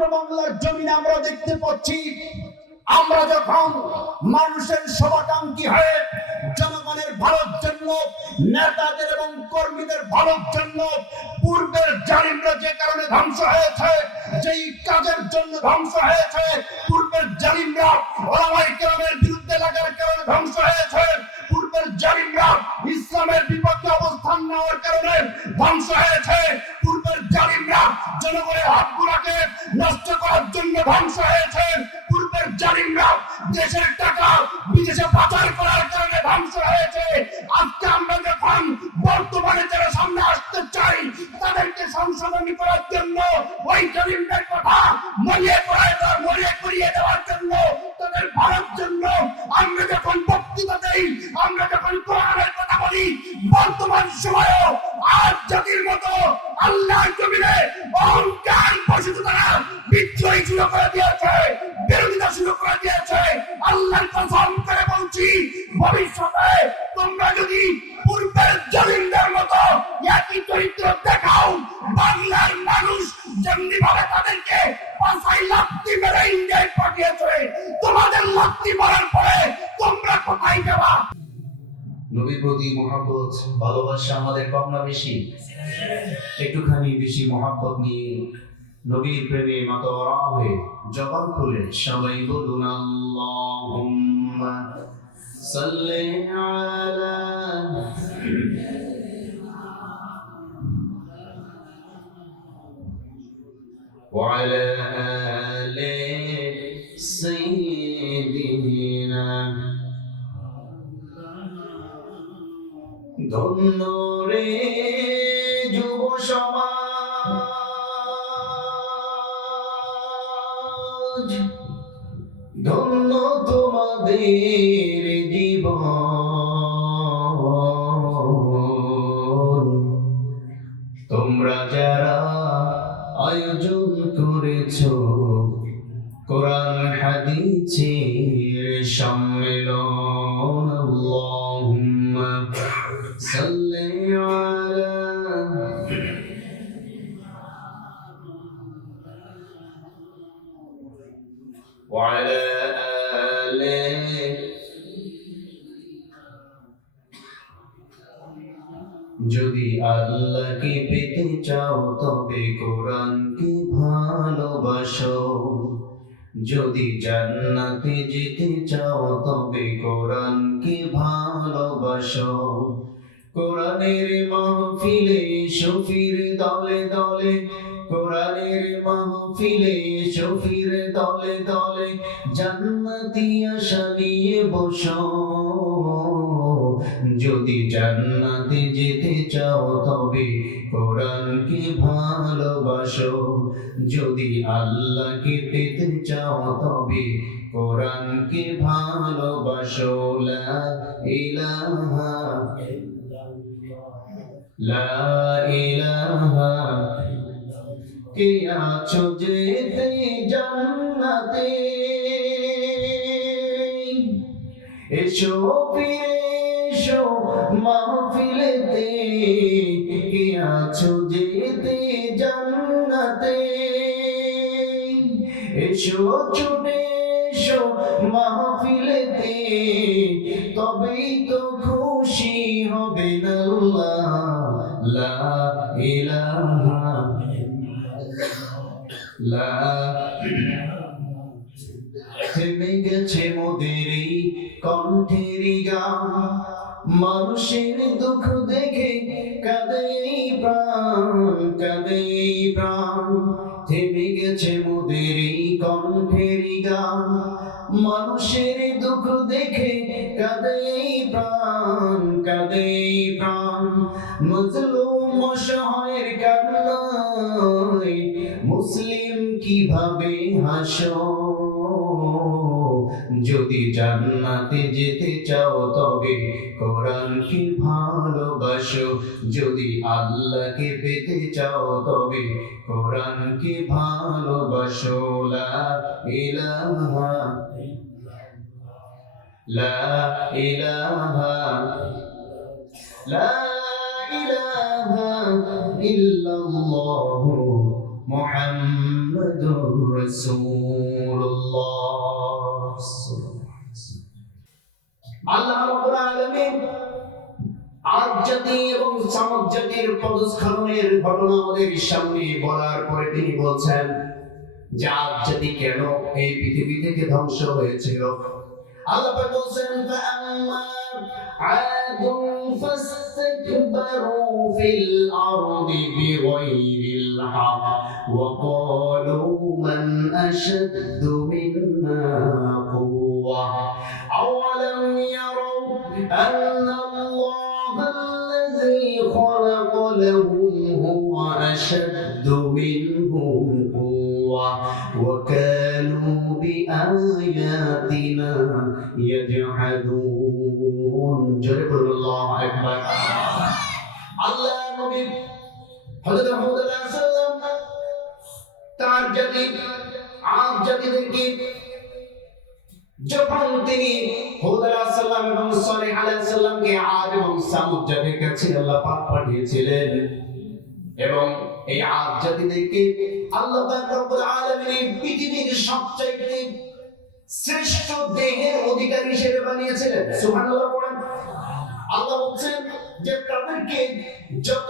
সমগ্র বাংলার জমিনে আমরা দেখতে পাচ্ছি, আমরা যখন মানুষের শুভাকাঙ্ক্ষী হয়ে জনগণের ভালোর জন্য, নেতাদের এবং কর্মীদের ভালোর জন্য পূর্বের জালিমরা যে কারণে ধ্বংস হয়েছে, যেই কাজের জন্য ধ্বংস হয়েছে, পূর্বের জালিমরা ওলামায়ে কেরামের বিরুদ্ধে লাগার কারণে ধ্বংস হয়েছে, পূর্বের জালিমরা ইসলামের বিপক্ষে অবস্থান নেওয়ার কারণে ধ্বংস হয়েছে, পূর্বের জালিমরা জনগণের হকগুলোকে নষ্ট করার জন্য ধ্বংস হয়েছে, পূর্বের জালিমরা দেশের টাকা বিদেশে পাচার করার কারণে ধ্বংস হয়েছে। আজকে আমরা যখন বর্তমানে যারা সামনে আসতে চাই তাদেরকে সংশোধনী করার জন্য, ওই জালিমদের কথা মনে করিয়ে দেওয়ার জন্য, তাদের ভালোর জন্য আমরা যখন বক্তৃতা দেই, আমরা যখন কোরআনের কথা বলি, বর্তমান সময়েও আজ জাতির মতো আল্লাহর জমিনে অহংকার বশত তারা বিদ্রোহী শুরু করে দিয়েছে, বিরোধিতা শুরু করে দিয়েছে। আল্লাহর কসম করে বলছি, ভবিষ্যতে তোমরা যদি পূর্বের জালিমদের মতো একই চরিত্র দেখাও, বাংলার মানুষ যেমনি ভাবে তাদেরকে পাঁচাই লাথি মেরে ইন্ডিয়ায় পাঠিয়েছে, তোমাদের লাথি মারার পরে তোমরা কোথায় যাবা? নবীর প্রতি মহব্বত, ভালোবাসা আমাদের কম না বেশি? একটুখানি বেশি মহব্বত নিয়ে নবীর প্রেমে মাতোয়ারা হয়ে জবান খুলে সবাই বলুন আল্লাহুম্মা সাল্লি আলা ওয়া আলা আলি সাইয়্যিদিনা। ধন্য রে যুব সমাজ, ধন্য তোমাদের জীবন, তোমরা যারা আয়োজন করেছো কোরআন হাদিসের সম্মেলন। আল্লাহুম্মা সাল্লি আলা ওয়া আলা আলি। যদি আল্লাহকে পেতে চাও তবে কোরআনকে ভালোবাসো, যদি জান্নাতে যেতে চাও তবে কোরআনকে ভালোবাসো। কোরআনের মাহফিলে শফির দলে দলে, কোরআনের মাহফিলে শফির দলে দলে, জান্নাতি আশা নিয়ে বসো। যদি জান্নাতে যেতে চাও তবে কোরআনকে ভালোবাসো, যদি আল্লাহকে পেতে চাও তবে কোরআনকে ভালোবাসো। লা ইলাহা লা ইলাহা, কে আছো যেতে জান্নাতে, এসো ফিরে এসো মাহফিলেতে, কে আছো যেতে জান্নাতে, এসো ছুটে এসো মাহফিলেতে, তবেই তো খুশি হবেন আল্লাহ। লা ইলাহা লা। থেমে গেছে মোদের এই কণ্ঠের গান, মানুষের দুঃখ দেখে কাঁদে প্রাণ, কাঁদে প্রাণ। থেমে গেছে মোদের এই কণ্ঠের গান, মানুষের দুঃখ দেখে কাঁদে প্রাণ, কাঁদে প্রাণ। মজলুম অসহায়ের কান্নায় মুসলিম কিভাবে হাসো। যদি জান্নাতে যেতে চাও তবে কোরআনকে ভালোবাসো, যদি আল্লাহকে পেতে চাও তবে কোরআনকে ভালোবাসো। লা ইলাহা লা ইলাহা লা ইলাহা ইল্লাল্লাহু মুহাম্মাদুর রাসূলুল্লাহ। আল্লাহ রাব্বুল আলামিন আদ জাতি এবং সামুদ জাতির পদস্খলনের ঘটনা আমাদের সামনে বলার পরে তিনি বলছেন যে আদ জাতি কেন এই পৃথিবী থেকে ধ্বংস হয়েছিল। আল্লাহ পাক বলছেন ফাআম্মা আদুন ফাস্তাকবারু ফিল আরদি বিগাইরিল হক ওয়া ক্বালু মান আশাদ্দু মিন্না কুওয়া আওয়ালাম ইয়ারাউ আন্না الذي خلق لهم هو أشد منهم قوة وكانوا بآياتنا يجحدون جرب الله أكبر الله نبي حضرت محمد صلى الله عليه وسلم তার জাতি আদ জাতিদেরকে যখন তিনি হুদ আলাইহিস সালাম এবং সালেহ আলাইহিস সালামকে আদ এবং সামুদ জাতির কাছে আল্লাহ পাক পাঠিয়েছিলেন এবং এই আদ জাতিদেরকে আল্লাহ পাক রব্বুল আলামিন পৃথিবীর সবচাইতে শ্রেষ্ঠ দেহের অধিকারী হিসেবে বানিয়েছিলেন। সুবহানাল্লাহ পড়েন। আল্লাহ বলছেন যে তাদেরকে যত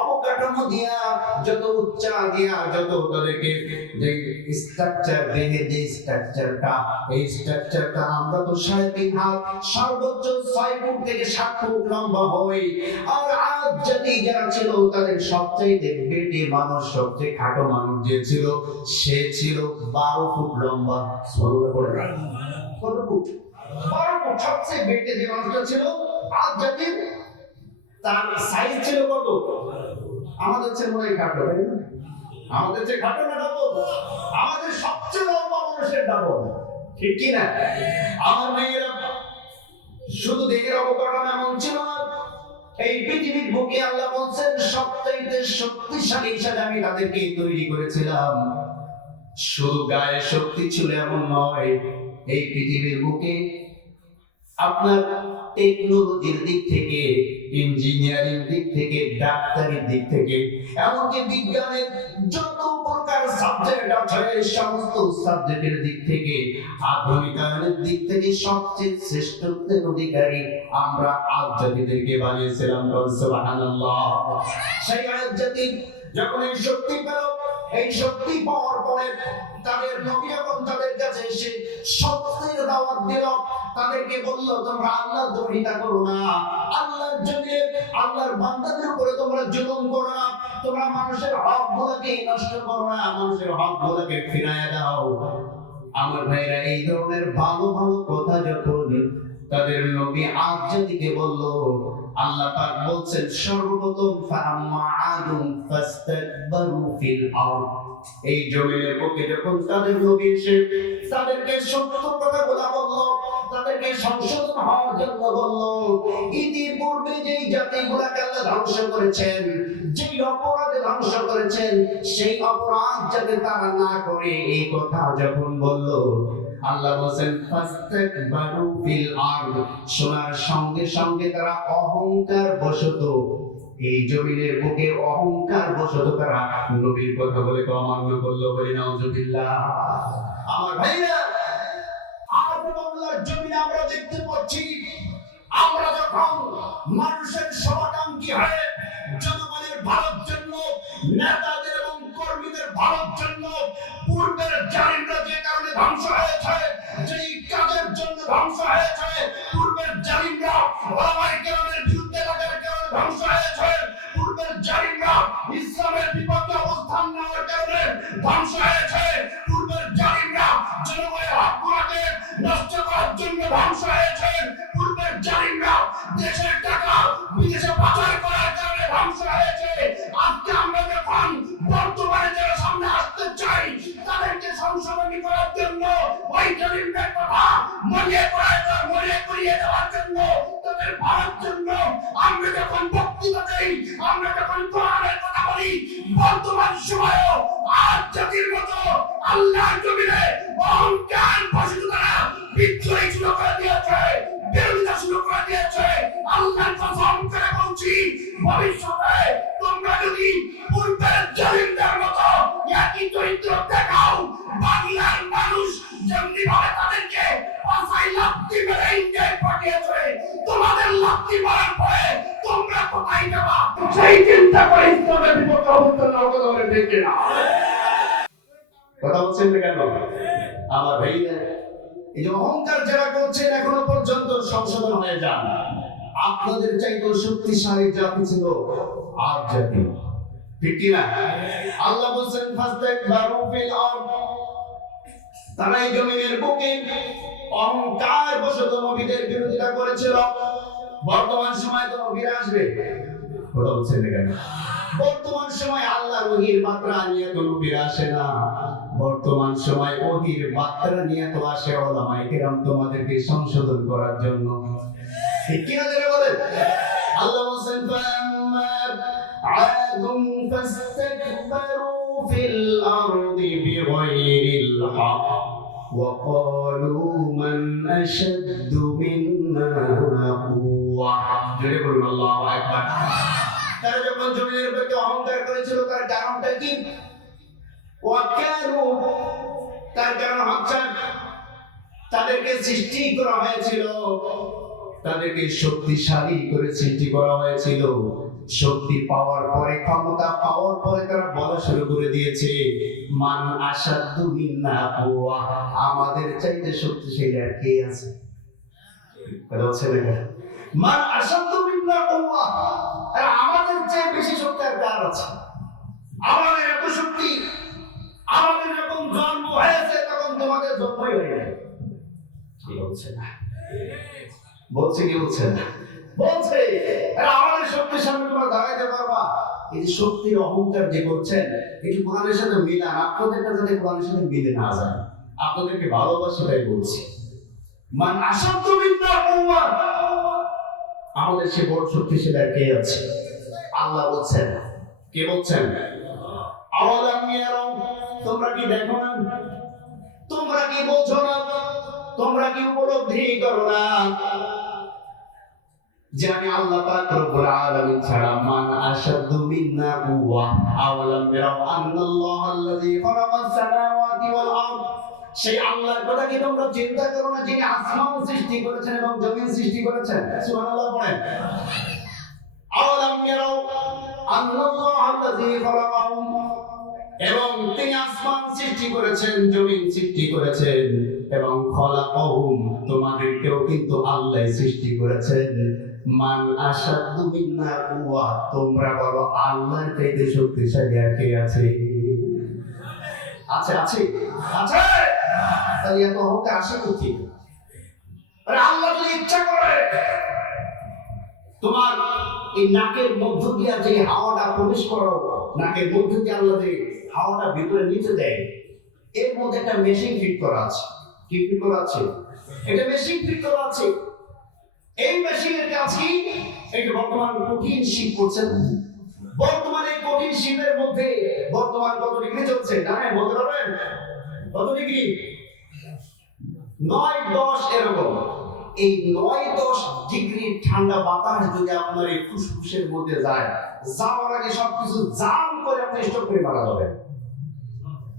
অবকাঠামো দিয়া, যত উচ্চা দিয়া, যত তাদেরকে যে স্ট্রাকচার, দেহের যে স্ট্রাকচারটা, এই স্ট্রাকচারটা আমরা তো 3.5 হাত, সর্বোচ্চ 6 ফুট থেকে 7 ফুট লম্বা হই। আর আদ জাতি যারা ছিল তাদের সবচেয়ে বেটে মানুষ, সবচেয়ে খাটো মানুষ যে ছিল সে ছিল 12 ফুট লম্বা। সুবহানাল্লাহ পড়ে। কত ফুট? 12 ফুট। সবচেয়ে বেটে যে মানুষটা ছিল আদ জাতির, তার সাইজ ছিল কত? আমাদের চেয়ে মনে হয় খাটো, তাই না? আমাদের চেয়ে খাটো না ডাবল? আমাদের সবচেয়ে লম্বা মানুষের ডাবল, ঠিক কি না? আমার মেয়েরা শুধু দেহের অবকাঠামো এমন ছিল না, এই পৃথিবীর বুকে আল্লাহ বলছেন সবচাইতে শক্তিশালী হিসাবে আমি তাদেরকে তৈরি করেছিলাম। শুধু গায়ে শক্তি ছিল এমন নয়, এই পৃথিবীর বুকে আপনার টেকনোলজির দিক থেকে, ইঞ্জিনিয়ারিং দিক থেকে, ডাক্তারির দিক থেকে, এমনকি বিজ্ঞানের যত প্রকার সাবজেক্ট আছে সমস্ত সাবজেক্টের দিক থেকে, আধুনিকায়নের দিক থেকে সবচেয়ে শ্রেষ্ঠত্বের অধিকারী আমরা আদ জাতিদেরকে বানিয়েছিলাম। সুবহানাল্লাহ। সেই আদ জাতি যখন এই শক্তি পেল, এই শক্তি পাওয়ার পরে তাদের নবী যখন তাদের কাছে এসে সত্যের দাওয়াত দিল, তাদেরকে বলল তোমরা আল্লাহর দ্রোহিতা করো না, আল্লাহর জন্য আল্লাহর বান্দাদের উপরে তোমরা জুলুম করো না, তোমরা মানুষের হকগুলোকে নষ্ট করো না, মানুষের হকগুলোকে ফিরাইয়া দাও। আমার ভাইরা, এই ধরনের ভালো ভালো কথা যখন তাদের নবী আদ জাতিকে বলল, আল্লাহ পাক বলছেন সর্বপ্রথম ফাআম্মা আদুন ফাস্তাকবারু ফিল আরদ, এই জমিনের বুকে যখন তাদের নবী এসে তাদেরকে সত্য কথাগুলো বলল, তাদেরকে সংশোধন হওয়ার জন্য বলল, ইতিপূর্বে যেই জাতিগুলোকে আল্লাহ ধ্বংস করেছেন, যেই অপরাধে ধ্বংস করেছেন, সেই অপরাধ যাতে তারা না করে, এই কথা যখন বলল, আল্লাহ বলেন ফাস্তাকবারু ফিল আরদ, শোনার সঙ্গে সঙ্গে তারা অহংকার বশত এই জমিনের বুকে অহংকার বশত তারা নবীর কথা বলে অমান্য করলো। বলি নাউজুবিল্লাহ। আমার ভাইরা, আর বাংলার জমিনে আমরা দেখতে পাচ্ছি, আমরা যখন মানুষের সমাকাঙ্ক্ষী হয়ে জনগণের ভালোর জন্য, নেতাদের এবং কর্মীদের ভালোর জন্য, পূর্বের জালিমরা যে কারণে ধ্বংস হয়েছে, যেই কাজের জন্য ধ্বংস হয়েছে, পূর্বের জালিমরা ওলামায়ে কেরামের বিরুদ্ধে লাগার কারণে ধ্বংস হয়েছে, পূর্বের জালিমরা ইসলামের বিপক্ষে অবস্থান নেওয়ার কারণে ধ্বংস হয়েছে, পূর্বের জালিমরা জনগণের হকগুলোকে নষ্ট করার জন্য ধ্বংস হয়েছে, পূর্বের জালিমরা দেশের টাকা বিদেশে পাচার করার কারণে ধ্বংস হয়েছে। আজকে আমরা যখন বর্তমানে যারা সামনে আসতে চাই তাদেরকে সংশোধনী করার জন্য, ওই জালিমদের কথা মনে করিয়ে দেওয়ার জন্য, তাদের ভালোর জন্য আমরা যখন বক্তৃতা দেই, আমরা যখন কোরআনের কথা বলি, বর্তমান সময়েও আজ জাতির মতো আল্লাহর জমিনে অহংকার বশত তারা বিদ্রোহী শুরু করে দিয়েছে, বিরোধিতা শুরু করে দিয়েছে। আল্লাহর কসম করে বলছি, ভবিষ্যতে তোমরা যদি পূর্বের জালিমদের মতো এই চিন্তা করে ইসলামের বিপক্ষে অবস্থান নাও কথা বলে ঠিক কিনা? কথা বলছেন না কেন আমার ভাইরা? এই যে অহংকার যারা করছেন এখনো পর্যন্ত সংশোধন হয়ে যান। আপনাদের চাইতে শক্তিশালী জাতি ছিল আদ জাতি, ঠিক কি না? আল্লাহ বলেন ফাস্তাকবারু ফিল আরদ, তারা এই জমিনের বুকে অহংকার বশত নবীদের বিরোধিতা করেছিল। বর্তমান সময় তো নবীরা আসবে, কথা বলছেন না কেন? বর্তমান সময় আল্লাহর ওহীর মাত্রা নিয়ে তো নবীরা আসে না। বর্তমান সময় ওহীর মাত্রা নিয়ে তো আসে উলামায়ে কেরাম তোমাদেরকে সংশোধন করার জন্য, ঠিক কি না? যারা বলেন আল্লাহ বলেন ফাম্মা আদুম ফাস্তাকবারু ফিল আরদি বিগাইরিল হক ওয়া ক্বালু মান আশাদ্দু মিন্না কুওয়া। জোরে বলুন আল্লাহু আকবার। তারা যখন জমিনের উপরে অহংকার করেছিল তার কারণটা কি? ওয়া ক্বালু, তার কারণ হচ্ছে তাদেরকে সৃষ্টি করা হয়েছিল, তাদেরকে শক্তিশালী করে সৃষ্টি করা হয়েছিল। শক্তি পাওয়ার পরে, ক্ষমতা পাওয়ার পরে তারা বলা শুরু করে দিয়েছে মান আশাদ্দু মিন্না কুওয়া, আমাদের চাইতে শক্তিশালী আর কে আছে? কথা বলছেন না? মান আশাদ্দু মিন্না কুওয়া, আর আমাদের চেয়ে বেশি শক্তি আর কার আছে? আমাদের এত শক্তি, আমাদের যখন জন্ম হয়েছে তখন তোমাদের জন্মই হয়নি। কি বলছে না? বলছে কি বলছে না? বলছে আমাদের শক্তির সামনে তোমরা দাঁড়াইতে পারবা? এই যে শক্তির অহংকার যে করছেন এটি কোরআনের সাথে মিলান, আপনাদেরটা যাতে কোরআনের সাথে মিলে না যায়। আপনাদেরকে ভালোবাসি তাই বলছি। মান আশাদ্দু মিন্না কুওয়া, আমাদের সে বড় শক্তিশালী আর কে আছে? আল্লাহ বলছেন। কে বলছেন? আওয়ালাম ইয়ারাউ, তোমরা কি দেখো না? তোমরা কি বোঝো না? তোমরা কি উপলব্ধি করো না যে আমি আল্লাহ পাক রব্বুল আলামিন ছাড়া মান আশাদ্দু মিন্না কুওয়া? আওয়ালাম ইয়ারাউ আন্নাল্লাহাল্লাযী খালাকাস সামাওয়াতি ওয়াল আরদ, সেই আল্লাহর কথা কি তোমরা চিন্তা করো না যিনি আসমান সৃষ্টি করেছেন এবং জমিন সৃষ্টি করেছেন? সুবহানাল্লাহ পড়েন। আওয়ালাম ইয়ারাউ আন্নাল্লাহাল্লাযী খালাকাহুম, এবং তিনি আসমান সৃষ্টি করেছেন, জমিন সৃষ্টি করেছেন, এবং খলাকাহুম, তোমাদেরকেও কিন্তু আল্লাহ সৃষ্টি করেছেন। মান আশাদ্দু মিন্না কুওয়া, তোমরা বলো আল্লাহর চাইতে শক্তিশালী আর কে আছে? আছে আছে আছে। তাহলে এত অহংকার আসে কোথা? আরে আল্লাহ যদি ইচ্ছা করে তোমার এই নাকের মধ্য দিয়ে যে হাওয়াটা প্রবেশ করো, নাকের মধ্য দিয়ে আল্লাহ যে হাওয়াটা ভিতরে নিতে দেয়, এর মধ্যে একটা মেশিন ফিট করা আছে। কি ফিট করা আছে? এটা মেশিন ফিট করা আছে। এই মেশিনের কাজ কি? এই যে বর্তমান কঠিন শীত পড়ছে, বর্তমানে কঠিন শীতের মধ্যে বর্তমান কত ডিগ্রি চলছে জানেন? বলতে পারবেন কত ডিগ্রি? 9-10 এরকম। এই 9-10 ডিগ্রি ঠান্ডা বাতাস যদি আপনার এই ফুসফুসের মধ্যে যায়, যাওয়ার আগে সবকিছু জাম করে আপনি স্টপ করে মারা যাবেন।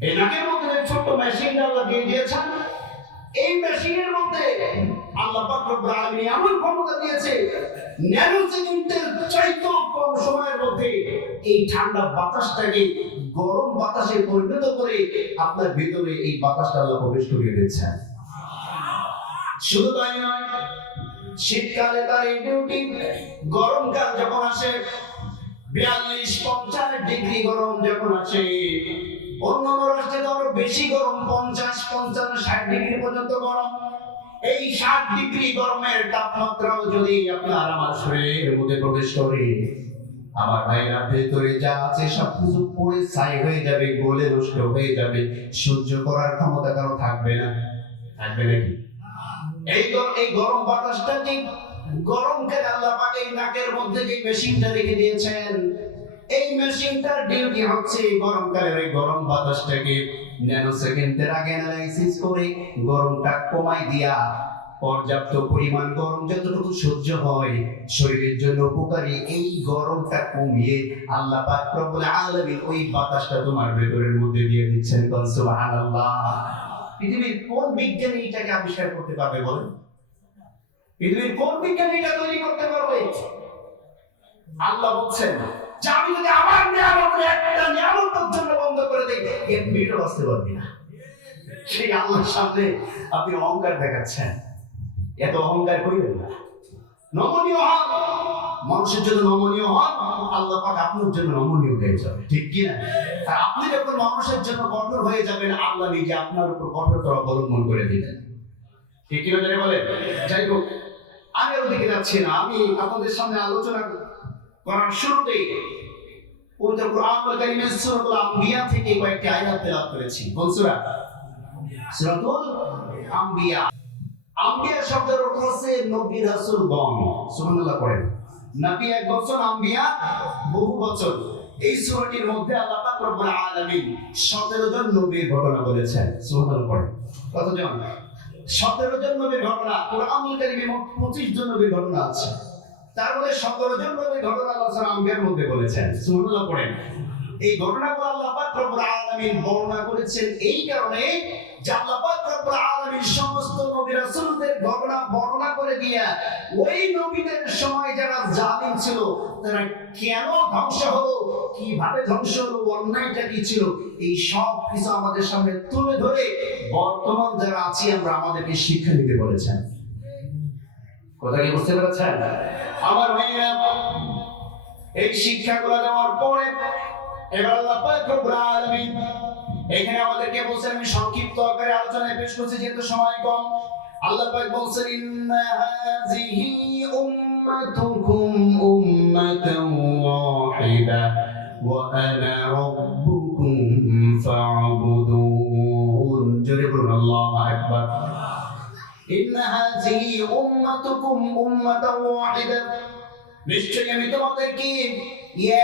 এই নাকের মধ্যে ছোট্ট মেশিন আল্লাহ দিয়ে দিয়েছেন। এই মেশিনের মধ্যে আল্লাহ পাক রব্বুল আলামিন এমন ক্ষমতা দিয়েছে, ন্যানো সেকেন্ডের চাইতেও কম সময়ের মধ্যে এই ঠান্ডা বাতাসটাকে গরম বাতাসে পরিণত করে আপনার ভিতরে এই বাতাসটা আল্লাহ প্রবেশ করিয়ে দিচ্ছেন। শুধু তাই নয়, শীতকালে তার এই ডিউটি, গরমকাল যখন আসে 42-50 ডিগ্রি গরম যখন আসে, অন্যান্য রাষ্ট্রে তো আরো বেশি গরম, 50-55-60 ডিগ্রি পর্যন্ত গরম। এই 60 ডিগ্রি গরমের তাপমাত্রাও যদি আপনার আমার শরীরের মধ্যে প্রবেশ করে, আমার ভাইরা ভেতরে যা আছে সবকিছু পুড়ে ছাই হয়ে যাবে, গলে নষ্ট হয়ে যাবে, সহ্য করার ক্ষমতা কারো থাকবে না। থাকবে নাকি? এই গরম বাতাসটা কি গরমকালে আল্লাহ পাক এই নাকের মধ্যে যে মেশিনটা রেখে দিয়েছেন, এই মেশিনটার ডিউটি হচ্ছে গরমকালের এই গরম বাতাসটাকে ন্যানো সেকেন্ডের আগে অ্যানালাইসিস করে গরমটা কমাই দিয়া পর্যাপ্ত পরিমাণ গরম যতটুকু সহ্য হয় শরীরের জন্য উপকারী, এই গরমটা কমিয়ে আল্লাহ পাক রব্বুল আলামিন ওই বাতাসটা তোমার ভেতরের মধ্যে দিয়ে দিচ্ছেন। সুবহানাল্লাহ। পৃথিবীর কোন বিজ্ঞানী এটাকে আবিষ্কার করতে পারবে বলেন? পৃথিবীর কোন বিজ্ঞানী এটা তৈরি করতে পারবে? আল্লাহ বলছেন যে আমি যদি আমার নিয়ামতের একটা নিয়ামতের জন্য বন্ধ করে দেই, 1 মিনিটও বাঁচতে পারবি না। সেই আল্লাহর সামনে আপনি অহংকার দেখাচ্ছেন, এত অহংকার করিবেন না। নমনীয় হন, মানুষের জন্য নমনীয় হন, আল্লাহ পাক আপনার জন্য নমনীয় হয়ে যাবে, ঠিক কি না? আর আপনি যখন মানুষের জন্য কঠোর হয়ে যাবেন, আল্লাহ নিজে আপনার উপর কঠোরতা অবলম্বন করে দিবেন, ঠিক কি না জানি বলেন? যাই হোক, আমি ওদিকে যাচ্ছি না। আমি আপনাদের সামনে আলোচনা করার শুরুতেই পবিত্র কোরআনুল কারীমের সূরাতুল আম্বিয়া থেকে কয়েকটি আয়াত তেলাওয়াত করেছি। কোন সূরা? সূরাতুল আম্বিয়া। আম্বিয়া শব্দের অর্থ হচ্ছে নবী রাসূলগণ। সুবহানাল্লাহ পড়েন। নবী এক বচন, আম্বিয়া বহু বচন। এই সূরাটির মধ্যে আল্লাহ পাক রব্বুল আলামিন 17 জন নবীর ঘটনা বলেছেন। সুবহানাল্লাহ পড়েন। কতজন? 17 জন নবীর ঘটনা। কোরআনুল কারীমে মোট 25 জন নবীর ঘটনা আছে, তার মধ্যে 17 জন নবীর ঘটনা আল্লাহ সূরা আম্বিয়ার মধ্যে বলেছেন। সুবহানাল্লাহ পড়েন। এই ঘটনাগুলো আল্লাহ পাক রব্বুল আলামিন বর্ণনা করেছেন এই কারণে যে আল্লাহ পাক রব্বুল আলামিন সমস্ত নবী রাসূলদের ঘটনা বর্ণনা করে দিয়া ওই নবীদের সময় যারা জালিম ছিল তারা কেন ধ্বংস হলো, কিভাবে ধ্বংস হলো, অন্যায়টা কি ছিল, এই সব কিছু আমাদের সামনে তুলে ধরে বর্তমান যারা আছি আমরা আমাদেরকে শিক্ষা দিতে বলেছেন। কথা কি বুঝতে পেরেছেন আমার ভাইরা? এই শিক্ষাগুলো দেওয়ার পরে এবার আল্লাহ পাক রব্বুল আলামিন এখানে আমাদেরকে বলছেন, আমি সংক্ষিপ্ত আকারে আলোচনায় পেশ করছি যেহেতু সময় কম। আল্লাহ পাক বলছেন, ইন্না হাযিহি উম্মাতুকুম উম্মাতান ওয়াহিদা ওয়া আনা রাব্বুকুম ফা'বুদুন। জোরে বলুন আল্লাহু আকবার। ইন্না হাযিহি উম্মাতুকুম উম্মাতান ওয়াহিদা, নিশ্চয়ই আমি তোমাদেরকে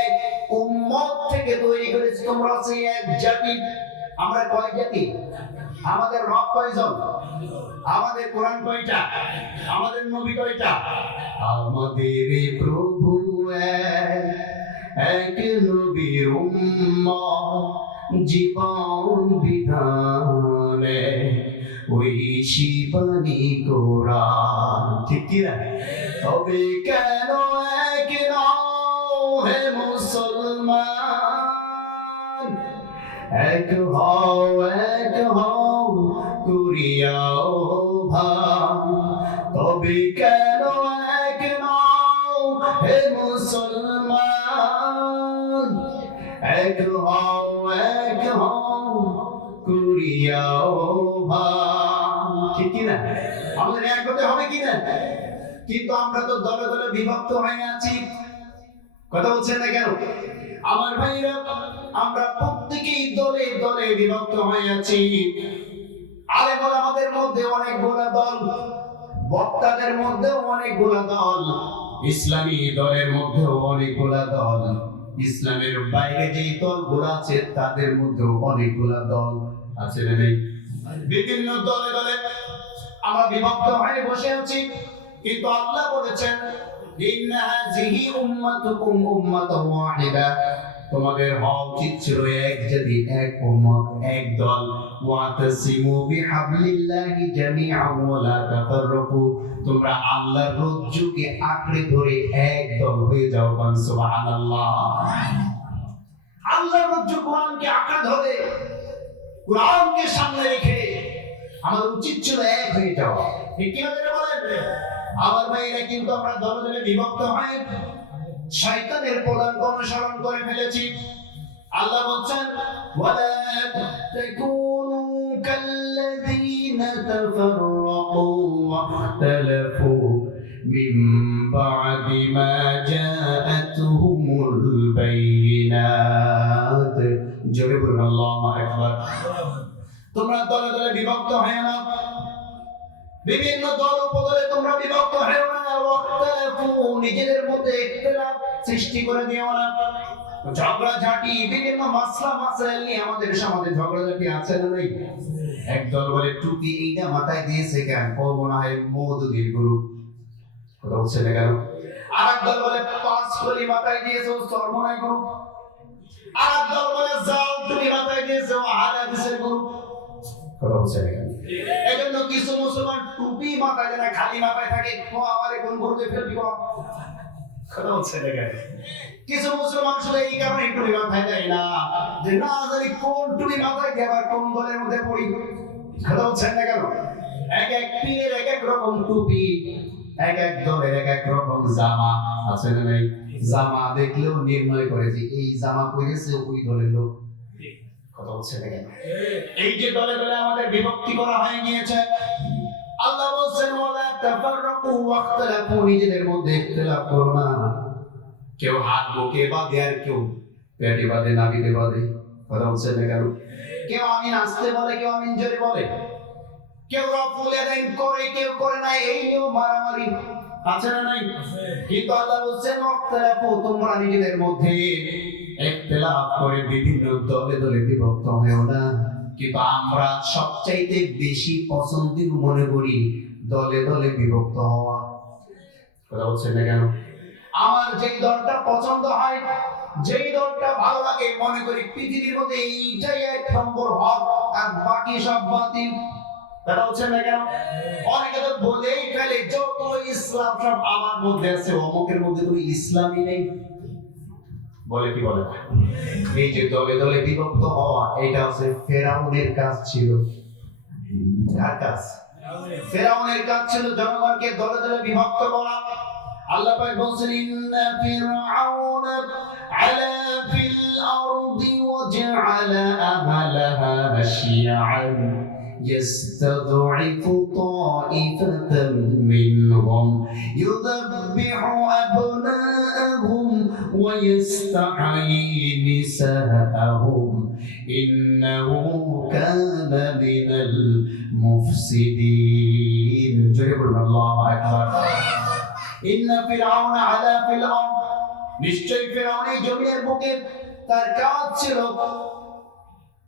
এক উম্মত থেকে তৈরি করেছি, তোমরা হচ্ছে এক জাতি। আমরা কয় জাতি? আমাদের রব কয়জন? আমাদের কোরআন কয়টা? আমাদের নবী কয়টা? আমাদের প্রভু এক নবীর উম্মত, জীবন বিধানে ওই শিবানী কোরআন, ঠিক কি না? তবে কেন এক নও হে মুসলমান, এক হও করিয়াও ভাব। তবে কেন এক নও হে মুসলমান, এক হও করিয়াও ভাব, ঠিক কি না? আমাদের এক হতে হবে কি না? কিন্তু আমরা তো দলে দলে বিভক্ত হয়ে আছি। কথা বলছেন না কেন আমার ভাইরা? আমরা প্রত্যেকেই দলে দলে বিভক্ত হয়ে আছি। আলেম ওলামাদের মধ্যে অনেকগুলো দল, বক্তাদের মধ্যেও অনেকগুলো দল, ইসলামী দলের মধ্যেও অনেকগুলো দল, ইসলামের বাইরে যেই দলগুলো আছে তাদের মধ্যেও অনেকগুলো দল আছে না নেই? বিভিন্ন দলে দলে আমরা বিভক্ত হয়ে বসে আছি। কিন্তু আল্লাহ বলেছেন, ইন্না হাযিহি উম্মাতুকুম উম্মাতান ওয়াহিদা, তোমাদের হওয়া উচিত ছিল এক জাতি, এক উম্মত, এক দল। ওয়াতাসিমু বিহাবলিল্লাহি জামিআন ওয়া লা তাফাররাকু, তোমরা আল্লাহর রজ্জুকে আঁকড়ে ধরে এক দল হয়ে যাও। সুবহানাল্লাহ। আল্লাহর রজ্জু কোরআনকে আঁকড়ে ধরে, কোরআনকে সামনে রেখে আমাদের উচিত ছিল এক হয়ে যাওয়া, ঠিক কি না বলেন আমার ভাইরা? কিন্তু আমরা দলে দলে বিভক্ত হয়ে শয়তানের পদাঙ্ক অনুসরণ করে ফেলেছি। আল্লাহ বলছেন, ওয়ালা তাকুনু কাল্লাযীনা তাফাররাকু ওয়াখতালাফু মিন বা'দি মা জাআতুহুমুল বায়িনাত। জোরে বলুন আল্লাহু আকবার। তোমরা দলে দলে বিভক্ত হয়ে না, বিভিন্ন দল উপদলে তোমরা বিভক্ত হও না। ওয়াখতালাফু, নিজেদের মধ্যে ইখতিলাফ সৃষ্টি করে দিও না। ঝগড়াঝাটি, বিভিন্ন মাসলা মাসাইল নিয়ে আমাদের সমাজে ঝগড়াঝাটি আছে না নেই? একদল বলে টুপি এইটা মাথায় দিয়েছে কেন, ও মনে হয় মওদুদীর গুরু। কথা বলছে না কেন? আরেক দল বলে পাঁচ কলি মাথায় দিয়েছে, ও সরমনায় গুরু। আরেক দল বলে জাল টুপি মাথায় দিয়েছে, ও হাদিসের গুরু। কথা বলছে না কেন? এজন্য কিছু মুসলমান টুপি মাথায় দেয় না, খালি মাথায় থাকে, ও আমারে কোন গুরুকে ফেলবি? কথা বলছে দেখেন, কিছু মুসলমান শুধু এই কারণে টুপি মাথায় দেয় না যে না জানি কোন টুপি মাথায় দিয়ে আবার কোন দলের মধ্যে পড়ি। কথা বলছেন না কেন? এক এক পীরের এক এক রকম টুপি, এক এক দলের এক এক রকম জামা আছে না নাই? জামা দেখলেও নির্ণয় করে যে এই জামা পরেছে ওই দলের লোক। কথা বলছে না কেন? এই যে দলে দলে আমাদের বিভক্তি করা হয়ে গিয়েছে, আল্লাহ বলছেন ওয়ালা তাফাররাকু ওয়াখতালাফু, নিজেদের মধ্যে ইখতিলাফ করো না। কেউ হাত বুকে বাঁধে আর কেউ পেটে বাঁধে, নাভিতে বাঁধে। কথা বলছেন না কেন? কেউ আমিন আসতে বলে, কেউ আমিন জোরে বলে, কেউ রফুল ইয়াদাইন করে, কেউ করে না। এই নিয়েও মারামারি আছে না নাই? কিন্তু আল্লাহ বলছেন ওয়াখতালাফু, তোমরা নিজেদের মধ্যে ইখতিলাফ করে বিভিন্ন দলে দলে বিভক্ত হও না। কিন্তু আমরা সবচাইতে বেশি পছন্দের মনে করি দলে দলে বিভক্ত হওয়া। কথা বলছেন না কেন? আমার যেই দলটা পছন্দ হয়, যেই দলটা ভালো লাগে, মনে করি পৃথিবীর মধ্যে এইটাই এক নম্বর হক আর বাকি সব বাতিল। কথা বলছেন না কেন? অনেকে তো বলেই ফেলে যত ইসলাম সব আমার মধ্যে আছে, অমুকের মধ্যে কোনো ইসলামই নেই। বলে কি বলে না? এই যে দলে দলে বিভক্ত হওয়া, এটা হচ্ছে ফেরাউনের কাজ ছিল। কার কাজ? ফেরাউনের কাজ ছিল জনগণকে দলে দলে বিভক্ত করা। আল্লাহ পাক বলেন ইন্না ফিরআউনা আলা ফিল আরদি ওয়াজআলা আহলাহা শিয়াআন يستضعف طائفة منهم يذبح أبناءهم ويستحيي نساءهم إنه كان من المفسدين. جرب الله أكبر. إن فرعون علا في الأرض, নিশ্চয়ই ফেরাউন এই জমির বুকে তার কাজ ছিল,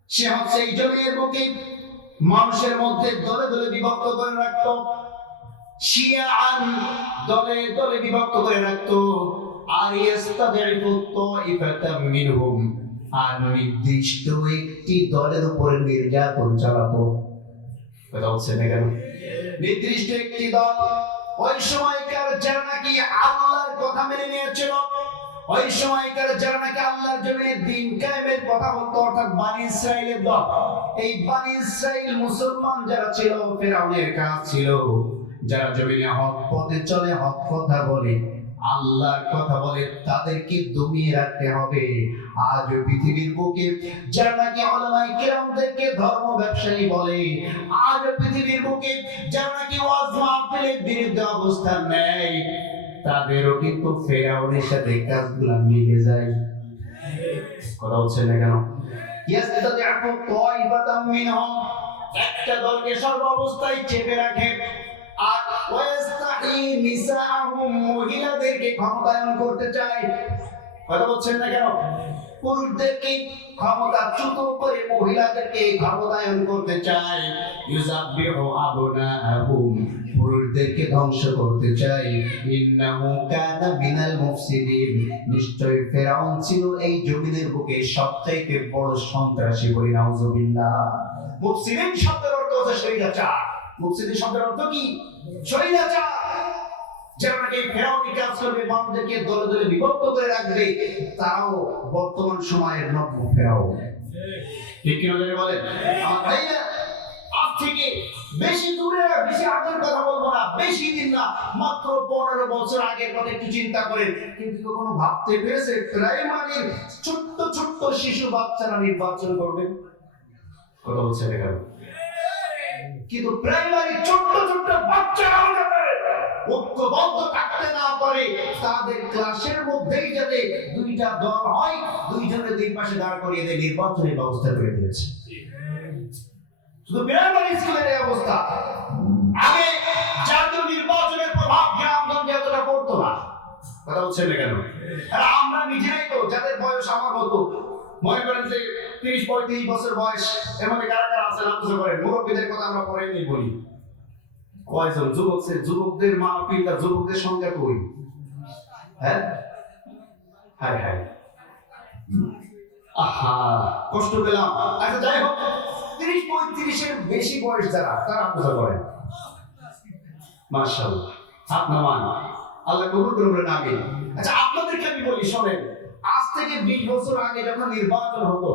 সে হচ্ছে এই জমির বুকে মানুষের মধ্যে দলে দলে বিভক্ত করে রাখত। শিয়াআন, দলে দলে বিভক্ত করে রাখত। আর ইস্তাদিফু তাইফাতাম মিনহুম, আর নির্দিষ্ট একটি দলের উপর নির্যাতন চালাতো। কথা বলছে না কেন? নির্দিষ্ট একটি দল, ওই সময়কার যারা নাকি আল্লাহর কথা মেনে নিয়েছিল, ওই সময়কার যারা নাকি আল্লাহর জমিনে দ্বীন কায়েমের কথা বলতো, অর্থাৎ বনি ইসরাইলের দল। এই বনি ইসরাইল মুসলমান যারা ছিল, ফেরাউনের কাজ ছিল যারা জমিনে হক পথে চলে, হক কথা বলে, আল্লাহর কথা বলে, তাদেরকে দমিয়ে রাখতে হবে। আজ পৃথিবীর বুকে যারা নাকি উলামায়ে কিরামদেরকে ধর্ম ব্যবসায়ী বলে, আজ পৃথিবীর বুকে যারা নাকি ওয়াজ মাহফিলের বিরুদ্ধে অবস্থান নেয়, তাদেরও কিন্তু ফেরাউনের সাথে কাজগুলো মিলে যায়। কথা হচ্ছে না কেন? ইয়াস্তাদিফু তাইফাতাম মিনহুম, একটা দলকে সর্ব অবস্থায় চেপে রাখে। আর ওয়াস্তাহি নিসাআহুম, মহিলাদেরকে ক্ষমতায়ন করতে চায়। কথা বলছেন না কেন? পুরুষদেরকে ক্ষমতাচ্যুত করে মহিলাদেরকে ক্ষমতায়ন করতে চায়। ইউযাব্বিহু আবনাআহুম, পুরুষদেরকে ধ্বংস করতে চায়। ইন্নাহু কানা মিনাল মুফসিদিন, নিশ্চয় ফেরাউন ছিল এই জমিনের বুকে সবচাইতে বড় সন্ত্রাসী। বলি নাউযুবিল্লাহ। মুফসিদিন শব্দের অর্থ হচ্ছে স্বৈরাচার। মুফসিদিন শব্দের অর্থ কি? স্বৈরাচার। যারা নাকি ফেরাউনি কাজ করবে, মানুষদেরকে দলে দলে বিভক্ত করে রাখবে, তারাও বর্তমান সময়ের নব্য ফেরাউন। ঠিক কি নজরে বলেন আমার ভাইরা? আজ থেকে বেশি দূরে, বেশি আগের কথা বলবো না, বেশি দিন না, মাত্র 15 বছর আগের কথা একটু চিন্তা করেন। কিন্তু কখনো ভাবতে পেরেছে প্রাইমারির ছোট্ট ছোট্ট শিশু বাচ্চারা নির্বাচন করবে? কথা বলছে না কেন? কিন্তু প্রাইমারি ছোট্ট ছোট্ট বাচ্চারা ঐক্যবদ্ধ থাকতে না পারে, তাদের ক্লাসের মধ্যেই যাতে দুইটা দল হয়, দুইজনের দুই পাশে দাঁড় করিয়ে দিয়ে নির্বাচনের ব্যবস্থা করে দিয়েছে। শুধু প্রাইমারি স্কুলের এই অবস্থা। আগে জাতীয় নির্বাচনের প্রভাব গ্রামগঞ্জে এতটা পড়তো না। কথা বলছেন না কেন? আর আমরা নিজেরাই তো, যাদের বয়স আমার মতো, মনে করেন যে 30-35 বছর বয়স, এর মধ্যে কারা কারা আছেন আলোচনা করেন। মুরব্বীদের কথা আমরা পরে নেই বলি। কয়জন যুবকদের মা পিতা, যুবকদের সংখ্যা কই? হ্যাঁ, হায় হায়, আহা, কষ্ট পেলাম। আচ্ছা যাই হোক, 30-35 বেশি বয়স যারা, তারা আলোচনা করেন। মাশাআল্লাহ, হাত নামান। আল্লাহ কবুল করে বলেন আমিন। আচ্ছা আপনাদেরকে আমি বলি শোনেন, আজ থেকে 20 বছর আগে যখন নির্বাচন হতো,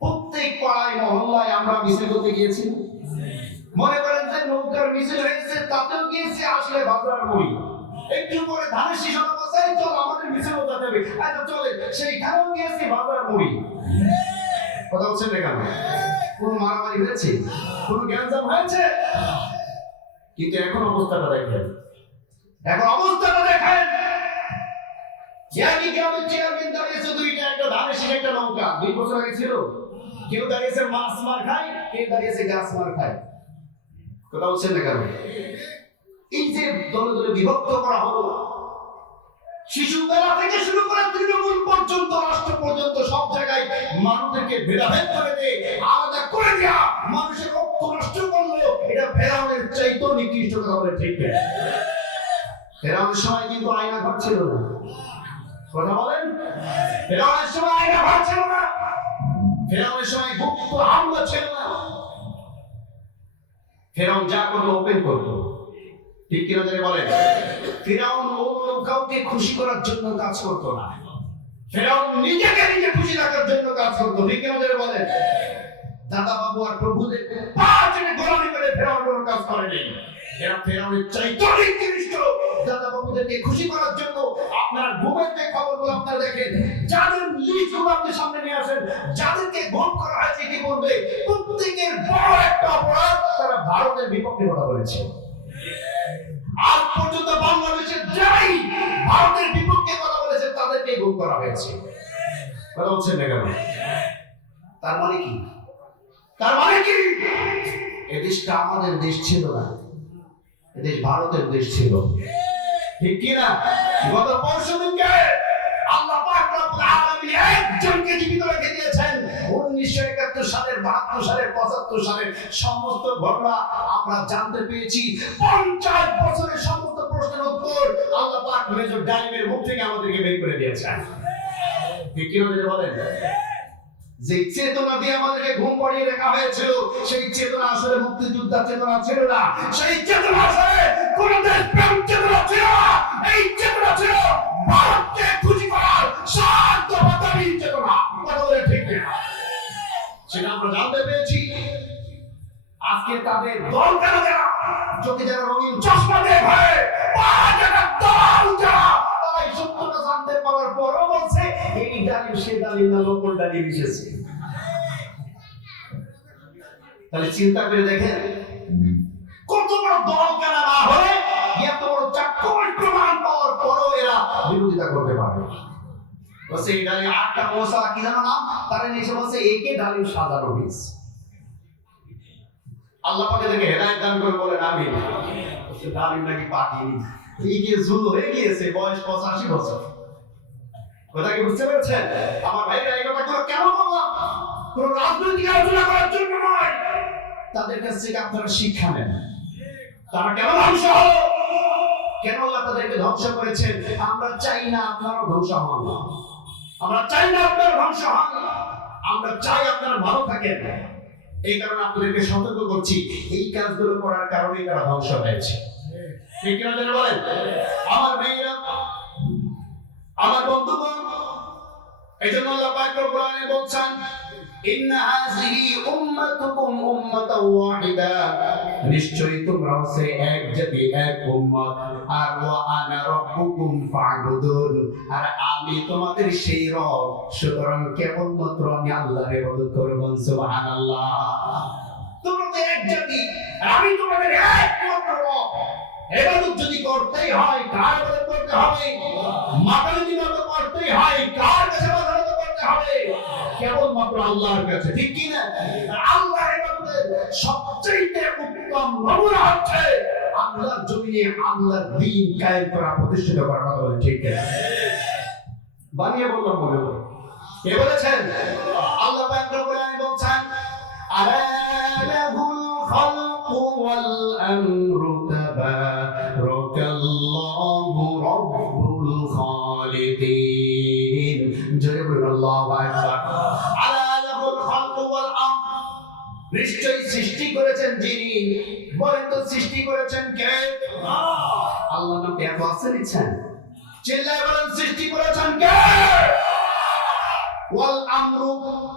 প্রত্যেক পাড়ায় মহল্লায় আমরা মিছিল করতে গিয়েছি। মনে করেন যে নৌকার মিছিল হয়েছে, তাতেও গিয়েছি আসলে বাজার মুড়ি, একটু পরে ধানের শীষ অবস্থায় চল আমাদের মিছিল হতে হবে, আচ্ছা চলে সেইখানেও গিয়েছি বাজার মুড়ি। কথা হচ্ছে না কেন? কোন মারামারি হয়েছে? কোন গ্যাঞ্জাম হয়েছে? কিন্তু এখন অবস্থাটা দেখেন, এখন অবস্থাটা দেখেন, একই গ্রামের চেয়ারম্যান দাঁড়িয়েছে দুইটা, একটা ধানের শীষ একটা নৌকা। 2 বছর আগে ছিল কেউ দাঁড়িয়েছে মাছ মার খায়, কেউ দাঁড়িয়েছে গাছ মার খায়। কথা হচ্ছে না কেন? এই যে দলে দলে বিভক্ত করা হলো, শিশুবেলা থেকে শুরু করে তৃণমূল পর্যন্ত, রাষ্ট্র পর্যন্ত সব জায়গায় মানুষদেরকে ভেদাভেদ করে দিয়ে আলাদা করে দেয়া, মানুষের রক্ত নষ্ট করলো, এটা ফেরাউনের চাইতেও নিকৃষ্ট কথা বলে, ঠিক না? ফেরাউনের সময় কিন্তু আয়না ঘর ছিল না। কথা বলেন, ফেরাউনের সময় আয়না ঘর ছিল না, ফেরাউনের সময় গুপ্ত হামলা ছিল না। ফেরাউন যা করতো ওপেন করতো, ঠিক কিনা জানি বলেন? ফেরাউন অন্য কাউকে খুশি করার জন্য কাজ করতো না, ফেরাউন নিজেকে নিজে খুশি রাখার জন্য কাজ করতো, ঠিক কিনা জানি বলেন? দাদা বাবু আর প্রভুদের পাঁচজনে গোলামি করে ফেরাউন কোনো কাজ করেনি। এরা ফেরাউনের চাইতেও নিকৃষ্ট। দাদা বাবুদেরকে খুশি করার জন্য আপনার ঘুমের যে খবরগুলো আপনারা দেখেন, যাদের লিস্টগুলো আপনি সামনে নিয়ে আসেন, যাদেরকে গুম করা হয়েছে ইতিপূর্বে, প্রত্যেকের বড় একটা অপরাধ, তারা ভারতের বিপক্ষে কথা বলেছে। আজ পর্যন্ত বাংলাদেশের যারাই ভারতের বিপক্ষে কথা বলেছে তাদেরকে গুম করা হয়েছে। কথা হচ্ছে না কেন? তার মানে কি? তার মানে কি? এদেশটা আমাদের দেশ ছিল না, এদেশ ভারতের দেশ ছিল, ঠিক কি না? গত পরশুদিনকে আল্লাহ পাক রব্বুল আলামিন একজনকে জীবিত রেখে দিয়েছেন। 1971 সালের, 72 সালের, 75 সালের সমস্ত ঘটনা আমরা জানতে পেরেছি। 50 বছরের সমস্ত প্রশ্নের উত্তর আল্লাহ পাক মেজর ডালিমের মুখ থেকে আমাদেরকে বের করে দিয়েছেন, ঠিক কি না বলেন? যে চেতনা দিয়ে আমাদেরকে ঘুম পাড়িয়ে রাখা হয়েছিল, সেই চেতনা আসলে মুক্তিযোদ্ধা চেতনা ছিল না, সেই চেতনা আসলে কোন দেশপ্রেম চেতনা ছিল না। এই চেতনা ছিল ভারতকে খুশি করার স্বার্থবাদী চেতনা। কথা বলে ঠিক না? সেটা আমরা জানতে পেরেছি। আজকে তাদের দল কেন যারা চোখে যারা রঙিন চশমা দিয়ে ঘরে, যারা দল যারা, তারা এই সত্যটা জানতে পারার পরও বলছে এই ডালিম সে ডালিম না, লোকল ডালিম এসেছে। তাহলে চিন্তা করে দেখেন, কত বড় দল কেনা না হলে এত বড় চাক্ষুষ প্রমাণ পাওয়ার পরও এরা বিরোধিতা করতে পারে। বলছে এই ডালিম 8টা মশলা কি জানো নাম, তারা নিচে বলছে একে ডালিম সাজানো হয়েছে। আল্লাহ পাক এদেরকে হেদায়েত দান করে বলেন আমিন। ডালিম নাকি পাকিনি, এই যে জুল হয়ে গিয়েছে, বয়স 85 বছর। কথা কি বুঝতে পেরেছেন? আমার ভাইরা এই কথাগুলো কেন বললাম? কোন রাজনৈতিক আলোচনা করার জন্য নয়, তাদের কাছ থেকে আপনারা শিক্ষা নেন। তারা কেন ধ্বংস হলো, কেন আল্লাহ তাদেরকে ধ্বংস করেছেন? আমরা চাই না আপনারা ধ্বংস হন, আমরা চাই না আপনারা ধ্বংস হন, আমরা চাই আপনারা ভালো থাকেন। এই কারণে আপনাদেরকে সতর্ক করছি, এই কাজগুলো করার কারণে তারা ধ্বংস হয়েছে, ঠিক কিনা জানেন বলেন? আমার ভাইরা, আমার বন্ধুগণ, এই জন্য আল্লাহ পাক কোরআনে বলছেন ইন্না হাযিহি উম্মাতুকুম উম্মাতাও ওয়াহিদা, নিশ্চয়ই তোমরা হচ্ছে এক জাতি, এক উম্মত, আর ওয়া আনা রাব্বুকুম ফা'বুদুন, আর আমি তোমাদের সেই রব, সুতরাং কেবলমাত্র আমি আল্লাহর ইবাদত করব। সুবহানাল্লাহ। তোমরা তো এক জাতি, আর আমি তোমাদের একমাত্র রব। ইবাদত যদি করতেই হয়, কার ইবাদত করতে হবে? মাতালির ইবাদত করতেই হয়, কার কাছে ইবাদত করতে হবে? কেবলমাত্র আল্লাহর কাছে, ঠিক কি না? আল্লাহর ইবাদতের সবচেয়ে উত্তম নমুনা হচ্ছে আল্লাহর জমিনে আল্লাহর দ্বীন কায়েম করা, প্রতিষ্ঠিত করা। কথা বলেন ঠিক কি না? বানিয়ে বললাম মনে হয় কে বলেছেন? আল্লাহ পাক রব্বুল আলামিন বলছেন আলা লাহুল খালকু ওয়াল আমরু তাবারাকাল্লাহু রাব্বুল খালিকিন। জোরে বলুন আল্লাহু আকবার। আলা লাহুল খালকু ওয়াল আমর, নিশ্চয়ই সৃষ্টি করেছেন যিনি। বলেন তো সৃষ্টি করেছেন কে? আল্লাহর নামে এত আস্থা দিচ্ছেন? চিল্লায় বলেন সৃষ্টি করেছেন কে? ওয়াল আমরু,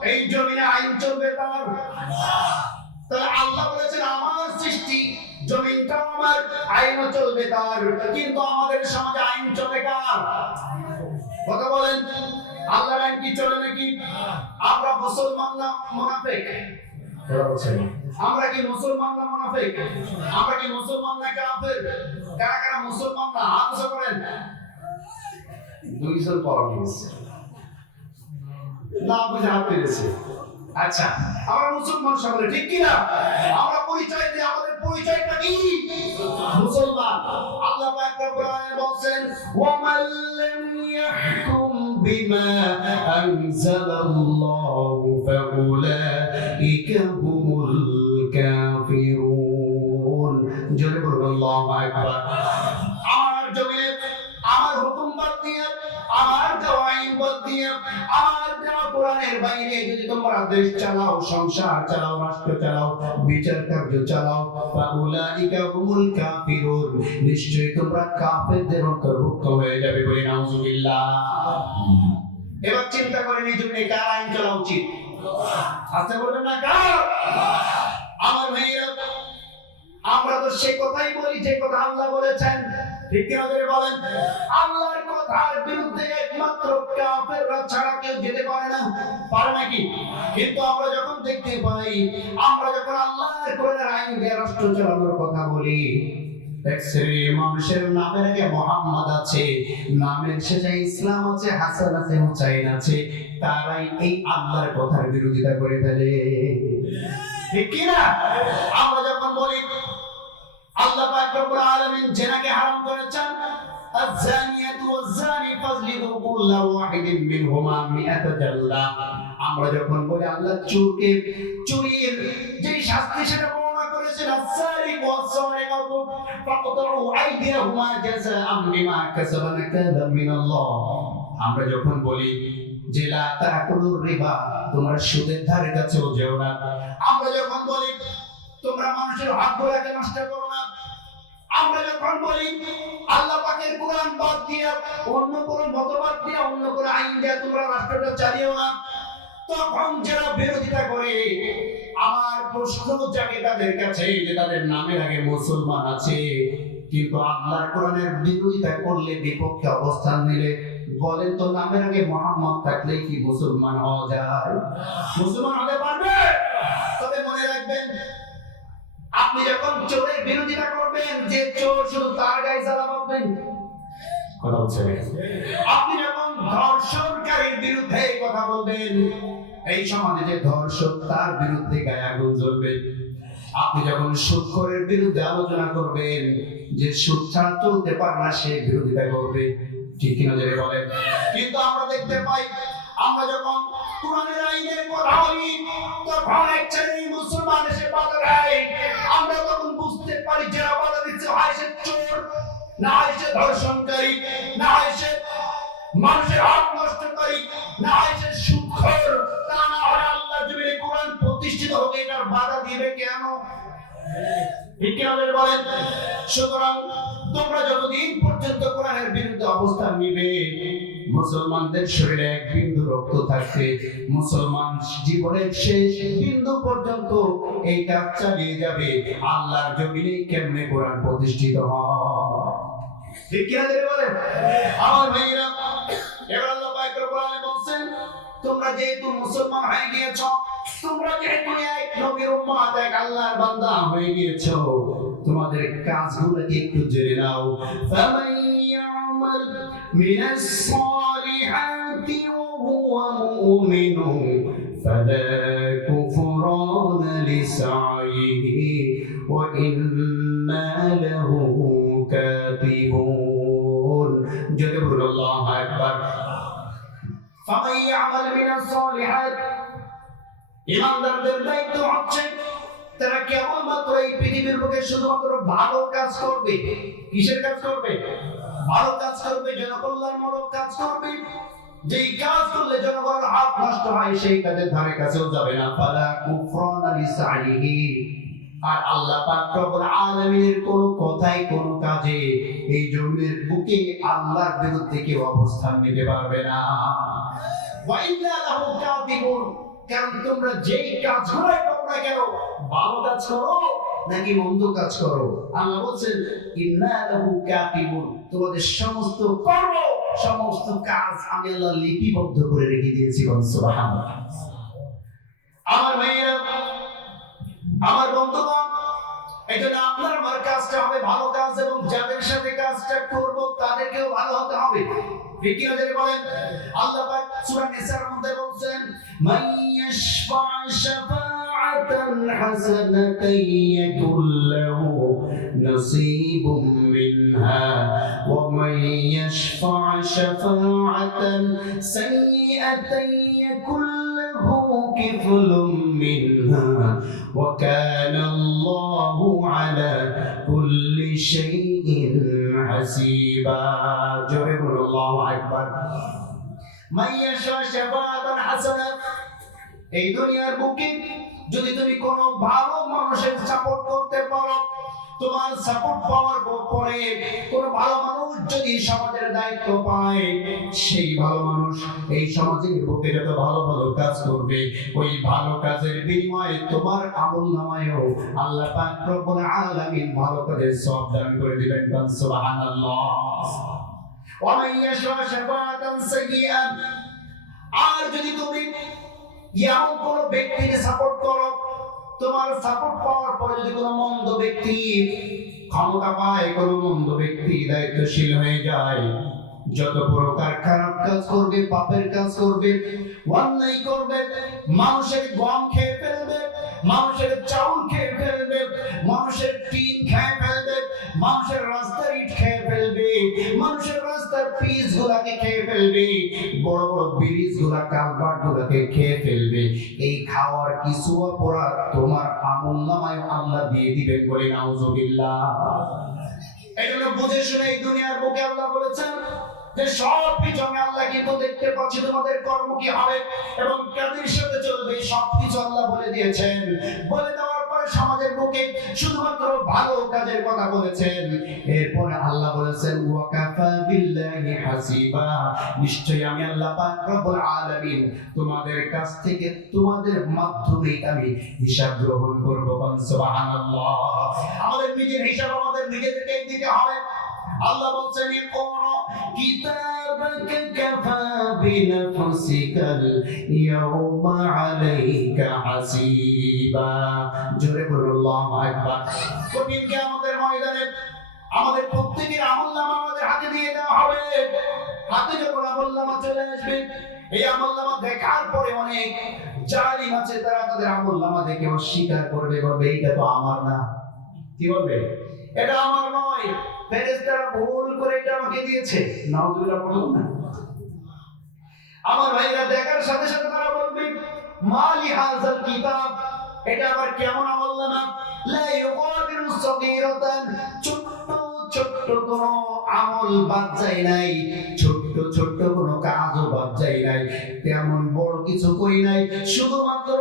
এই জমিনে আইন চলবে তার। তাহলে আল্লাহ বলেছেন আমার সৃষ্টি, জমিনটাও আমার, আইনও চলবে তার। কিন্তু আমাদের সমাজে আইন চলে কার? কথা বলেন, আল্লাহর আইন কি চলে নাকি? আমরা মুসলমান না মুনাফিক? আমরা কি মুসলমান না মুনাফিক? আমরা কি মুসলমান না কাফের? কারা কারা মুসলমান না হাত উঁচু করেন। দুইজন পড়া গেছে না বুঝে হাত পেরেছে। আচ্ছা, আমরা মুসলমান সকলে, ঠিক কি না? আমরা পরিচয় দিই, আমাদের পরিচয়টা কি? মুসলমান। আল্লাহ পাক কোরআনে বলেন ওয়া মান লাম ইয়াহকুম বিমা আনজালাল্লাহু ফাউলাইকা হুমুল কাফিরুন। জোরে বলুন আল্লাহু আকবার। আমার জমিনে আমার হুকুম বাদ দিয়ে, আমার দেওয়া আইন বাদ দিয়ে, আমার দেওয়া কোরআনের বাইরে যদি তোমরা দেশ চালাও, সংসার চালাও, রাষ্ট্র চালাও, বিচার কার্য চালাও, ফাউলাইকা হুমুল কাফিরুন, নিশ্চয়ই তোমরা কাফেরদের অন্তর্ভুক্ত হয়ে যাবে। বলি নাউজুবিল্লাহ। এবার চিন্তা করেন এই জন্য কার আইন চলা উচিত? আচ্ছা বলবেন না কার? আমার ভাইয়েরা, আমরা তো সেই কথাই বলি যে কথা আল্লাহ বলেছেন, ঠিক কি না বলেন? আল্লাহর কথার বিরুদ্ধে একমাত্র কাফেররা ছাড়া কেউ যেতে পারে না। পারে নাকি? কিন্তু আমরা যখন দেখতে পাই, আমরা যখন আল্লাহর কোরআনের আইন দিয়ে রাষ্ট্র চালানোর কথা বলি, এক শ্রেণীর মানুষের নামের আগে মোহাম্মদ আছে, নামের শেষে ইসলাম আছে, হাসান আছে, হুসাইন আছে, তারাই এই আল্লাহর কথার বিরোধিতা করে ফেলে। ঠিক কি না? আমরা যখন বলি আল্লাহ পাক রব্বুল আলামিন জিনাকে হারাম করেছেন, আয-যানিয়াতু ওয়াজ-যানি ফাজলিদু কুল্লা ওয়াহিদিন মিনহুমা মিআতা জালদা। আমরা যখন বলি আল্লাহ চোরকে চুরির যে শাস্তি সেটা বর্ণনা করেছেন, আস-সারিকু ওয়াস-সারিকাতু ফাকতাউ আইদিয়াহুমা জাযাআম বিমা কাসাবা নাকালাম মিনাল্লাহ। আমরা যখন বলি যে লা তাকুলুর রিবা, তোমরা সুদের ধারে কাছেও যেও না। আমরা যখন বলি তোমরা মানুষের হকগুলোকে নষ্ট করো না। আমরা যখন বলি আল্লাহ পাকের কোরআন বাদ দিয়ে, অন্য কোন মতবাদ দিয়ে, অন্য কোন আইন দিয়ে তোমরা রাষ্ট্রটা চালিও না, তখন যারা বিরোধিতা করে, আমার প্রশ্ন জাগে তাদের কাছে যে তাদের নামের আগে মুসলমান আছে, কিন্তু আল্লাহর কোরআনের বিরোধিতা করলে, বিপক্ষে অবস্থান নিলে, বলেন তো নামের আগে মুহাম্মদ থাকলে কি মুসলমান হওয়া যায়? মুসলমান হতে পারবে? তবে মনে রাখবেন, আপনি যখন চোরের বিরোধিতা করবেন, যে চোর শুধু তার গায়ে জ্বালা পাবেন। কথা বলছেন? আপনি যখন ধর্ষণকারীর বিরুদ্ধে কথা বলবেন, এই সমাজে যে ধর্ষক তার বিরুদ্ধে গায়ে আগুন জ্বলবে। আপনি যখন সুদখোরের বিরুদ্ধে আলোচনা করবেন, যে সুদ ছাড়া চলতে পারে না, সে বিরোধিতা করবে। ঠিক কিনা যারা বলেন? কিন্তু আমরা দেখতে পাই, আমরা যখন কোরআনের আইনের কথা বলি, তখন এক শ্রেণীর মুসলমান এসে বাধা দেয়। আমরা তখন বুঝতে পারি যারা বাধা দিচ্ছে, হয় সে চোর, না হয় সে ধর্ষণকারী, না হয় সে মানুষের হক নষ্টকারী, না হয় সে সুদখোর, তা না হয় আল্লাহর জমিনে কোরআন প্রতিষ্ঠিত হবে, এটার বাধা দিবে কেন? ঠিক কি আমাদের বলেন? সুতরাং তোমরা যতদিন পর্যন্ত কোরআনের বিরুদ্ধে অবস্থান নিবে, মুসলমানদের শরীরে এক বিন্দু রক্ত থাকবে, মুসলমান জীবনের শেষ বিন্দু পর্যন্ত এই কাজ চালিয়ে যাবে। আল্লাহর জমিনে কেমনে কোরআন প্রতিষ্ঠিত হয়? ঠিক কি আমাদের বলেন? আমার ভাইরা, এবার আল্লাহ পাক কোরআনে বলেন, তোমরা যেহেতু মুসলমান হয়ে গিয়েছো, তোমরা যেহেতু এক নবীর উম্মত, এক আল্লাহর বান্দা হয়ে গিয়েছো, তোমাদের কাজগুলোকে একটু জেনে নাও। ফামান ইয়ামাল মিনাস সালিহাতি ওয়া হুয়া মুমিনুন ফালা কুফরানা লিসাইহি ওয়া ইন্না লাহু কাতিবুন। যদি বলুন আল্লাহু আকবার। ফামান ইয়ামাল মিনাস সালিহাত, ইমানদারদের দায়িত্ব হচ্ছে তারা কেবলমাত্র এই পৃথিবীর বুকে শুধুমাত্র ভালো কাজ করবে। কিসের কাজ করবে? ভালো কাজ করবে, জনকল্যাণমূলক কাজ করবে। যেই কাজ করলে জনগণের হক নষ্ট হয়, সেই কাজের ধারে কাছেও যাবে না। ফালা কুফরানা লিসাইহি, আর আল্লাহ পাক রব্বুল আলামিনের কোন কথাই কোন কাজে এই জমির বুকে আল্লাহর বিরুদ্ধে কেউ অবস্থান নিতে পারবে না। ওয়া ইন্না লাহু কাতিবুন, কারণ তোমরা যেই কাজগুলোই করো না কেন, ভালো কাজ করো নাকি মন্দ কাজ করো, আল্লাহ বলছেন ইন্না লাহু কাতিবুন, তোমাদের সমস্ত কর্ম সমস্ত কাজ আমি আল্লাহ লিপিবদ্ধ করে রেখে দিয়েছি। সুবহানাল্লাহ। আমার ভাইয়েরা, আমার বন্ধুগণ, এই জন্য আপনার আমার কাজটা হবে ভালো কাজ, এবং যাদের সাথে কাজটা করব তাদেরকেও ভালো হতে হবে। ঠিক কি না বলেন? আল্লাহ পাক সূরা নিসার মধ্যে বলছেন মান ইয়াশফা শাফাআতান হাসানাতান ইয়াকুল লাহু নাসীবুম মিনহা ওয়া মান ইয়াশফা শাফাআতান সাইয়্যাতান ইয়াকুল লাহু কিফলুম মিনহা ওয়া কানা আল্লাহু আলা কুল্লি শাইইন হাসিবা। জোরে বলো আল্লাহু আকবার। মাইয়াশা শাফাআতান হাসানা, এই দুনিয়ার বুকে যদি তুমি কোনো ভালো মানুষের সাপোর্ট করতে পারো, তোমার সাপোর্ট পাওয়ার পরে কোন ভালো মানুষ যদি সমাজের দায়িত্ব পায়, সেই ভালো মানুষ এই সমাজের বুকে যত ভালো ভালো কাজ করবে, ওই ভালো কাজের বিনিময়ে তোমার আমলনামায়ও আল্লাহ পাক রব্বুল আলামিন ভালো কাজের সওয়াব দান করে দিবেন। সুবহানাল্লাহ। ওয়া মান ইয়াশফা শাফাআতান সাইয়্যিআ, আর যদি তুমি এমন কোন ব্যক্তিকে সাপোর্ট করো, তোমার সাপোর্ট পাওয়ার পরে যদি কোনো মন্দ ব্যক্তি ক্ষমতা পায়, কোনো মন্দ ব্যক্তি দায়িত্বশীল হয়ে যায়, যত প্রকার খারাপ কাজ করবে, পাপের কাজ করবে, অন্যায় করবে, মানুষের গম খেয়ে ফেলবে, মানুষের চাউল খেয়ে ফেলবে, মানুষের টিন খেয়ে ফেলবে, মানুষের রাস্তার ইট খেয়ে ফেলবে, মানুষের রাস্তার পিচ গুলাকে খেয়ে ফেলবে, বড় বড় ব্রিজ গুলা কালভার্ট গুলাকে খেয়ে ফেলবে, এই খাওয়ার কিছু অপরাধ তোমার আমলনামায় আল্লাহ দিয়ে দিবেন বলে নাউজুবিল্লাহ। এই জন্য বুঝে শুনে এই দুনিয়ার বুকে আল্লাহ বলেছেন যে সব কিছু আমি আল্লাহ কিন্তু দেখতে পাচ্ছি, তোমাদের কর্ম কি হবে এবং কাদের সাথে চলবে সব কিছু আল্লাহ বলে দিয়েছেন। বলে দেওয়ার পরে সমাজের বুকে শুধুমাত্র ভালো কাজের কথা বলেছেন। এরপরে আল্লাহ বলেছেন ওয়া কাফা বিল্লাহি হাসিবা, নিশ্চয়ই আমি আল্লাহ পাক রব্বুল আলামিন তোমাদের কাছ থেকে তোমাদের মাধ্যমে আমি হিসাব গ্রহণ করব। সুবহানাল্লাহ। আমাদের নিজের হিসাব আমাদের নিজেদেরকেই দিতে হবে। আল্লাহ বলছেন ইকরা কিতাবাকা কাফা বিনাফসিকাল ইয়াওমা আলাইকা হাসিবা। জোরে বলুন আল্লাহু আকবার। কঠিন কিয়ামতের ময়দানে আমাদের প্রত্যেকের আমলনামা আমাদের হাতে দিয়ে দেওয়া হবে। হাতে যখন আমলনামা চলে আসবে, এই আমলনামা দেখার পরে অনেক জালিম আছে, তারা তাদের আমলনামা দেখে অস্বীকার করবে, বলবে এটা তো আমার না। কি বলবে? এটা আমার নয়, ফেরেশতারা ভুল করে এটা আমাকে দিয়েছে। নাউজুবিল্লাহ বলুন না। আমার ভাইরা দেখার সাথে সাথে তারা বলবে মালি হাযাল কিতাব, এটা আবার কেমন আমলনামা, লা ইউগাদিরু সগীরাতান, ছোট্ট ছোট্ট কোনো আমল বাদ যায় নাই, ছোট্ট ছোট্ট কোনো কাজও বাদ যায় নাই, তেমন বড় কিছু করি নাই, শুধুমাত্র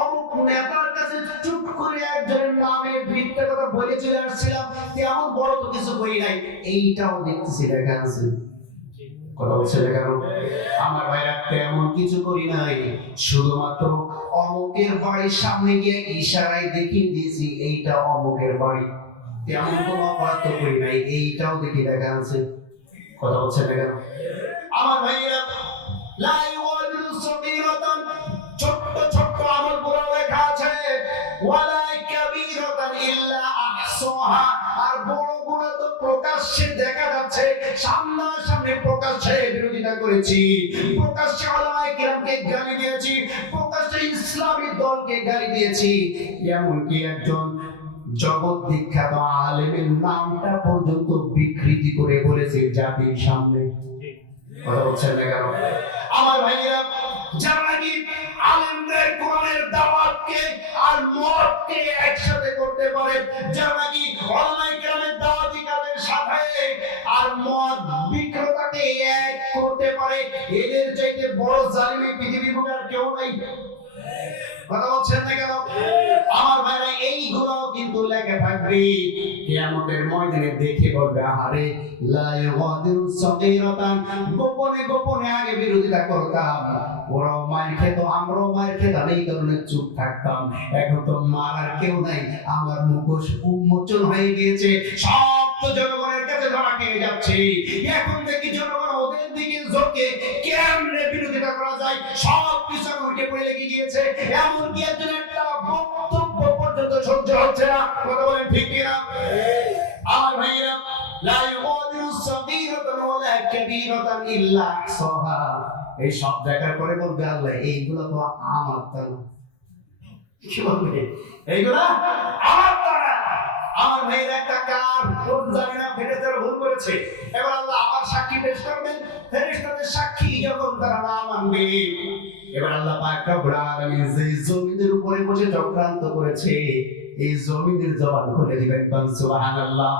অমুক নেতার কাছে চুপ করে একজনের নামে মিথ্যা কথা বলে চলে আসছিলাম, তেমন বড় তো কিছু করি নাই, এইটাও দেখতেছি লেখা আছে। কথা বলছে কেন? আমার ভাইরা তেমন কিছু করি নাই, শুধুমাত্র অমুকের বাড়ির সামনে গিয়ে ইশারায় দেখিয়ে দিয়েছি এইটা অমুকের বাড়ি, তেমন কোনো অপরাধ তো করি নাই, এইটাও দেখি লেখা আছে। কথা বলছে কেন? আমার ভাইরা লা ইউগাদিরু সগীরাতান, ছোট্ট ছোট্ট আমলগুলো লেখা আছে, ওয়ালা কাবীরাতান ইল্লা আহসাহা, আর বড়গুলো তো প্রকাশ্যে দেখা যাচ্ছে, সামনাসামনি প্রকাশ্যে বিরোধিতা করেছি, প্রকাশ্যে উলামায়ে কিরামকে গালি দিয়েছি, প্রকাশ্যে ইসলামী দলকে গালি দিয়েছি, এমনকি একজন জগৎ বিখ্যাত আলেমের নামটা পর্যন্ত বিকৃতি করে বলেছে জাতির সামনে। কথা বলছেন না কেন? আমার ভাইয়েরা, যারা নাকি আলেমদের কোরআনের দাওয়াতকে আর মতকে একসাথে করতে পারে, যারা নাকি উলামায়ে কেরামের দাওয়াতি কাজের সাথে আর মত বিক্রতাকে এক করতে পারে, এদের চাইতে বড় জালিম এই পৃথিবীর বুকে আর কেউ নাই। কথা বলছেন না কেন? আমার ভাইরা, এইগুলো থাকবে, কিয়ামতের ময়দানে দেখে বলবে আহারে লা ইউগাদিরু সাগীরাতান, গোপনে গোপনে আগে বিরোধিতা করতাম, ওরাও মায়ের খেত আমরাও মায়ের খেতাম, এই কারণে চুপ থাকতাম, এখন তো মারার কেউ নাই, আমার মুখোশ উন্মোচন হয়ে গিয়েছে, সব তো জনগণের কাছে ধরা খেয়ে যাচ্ছে, এখন দেখি জনগণ ওদের দিকে ঝোঁকে কেমনে বিরোধিতা করা যায়, সব কিছু উল্টে পড়ে লেগে গিয়েছে, এমনকি একজন একটা বক্তব্য পর্যন্ত সহ্য হচ্ছে না, কথা বলেন ঠিক কিনা? আমার ভাইরা, লা ইউগাদিরু সাগীরাতান ওয়ালা কাবীরাতান ইল্লা আহসাহা, এই সব দেখার পরে বলবে আল্লাহ এইগুলো তো আমার তা না, কি বলবে এইগুলা আমার তা না। আমার ভাইয়ের একটা কার কোন জানি না ফেরেশতারা ভুল করেছে, এবার আল্লাহ আবার সাক্ষী পেশ করবেন, ফেরেশতাদের সাক্ষী যখন তারা না মানবে, এবার আল্লাহ পাক রব্বুল আলামিন যে জমিনের উপরে বসে চক্রান্ত করেছে এই জমিনের জবান খুলে দিবেন, সুবহানাল্লাহ।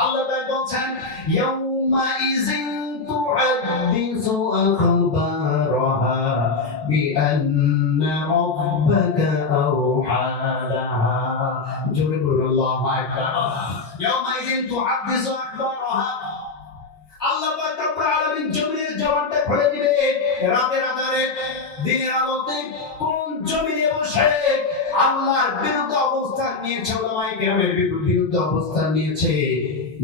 আল্লাহ পাক বলছেন ইয়াউমা ইযিন তুহাদ্দিসু আখবারাহা বিআন্না রাব্বাকা আওহা লাহা, জোরে বলুন আল্লাহু আকবার। ইয়াউমা ইযিন তুহাদ্দিসু আখবারাহা, আল্লাহ পাক রব্বুল আলামিন জমিনের জবানটা খুলে দিবে রাতের আধারে, দিনের আলোতে কোন জমিনে বসে আল্লাহর বিরুদ্ধে অবস্থান নিয়েছে, উলামায়ে কেরামের বিরুদ্ধে অবস্থান নিয়েছে,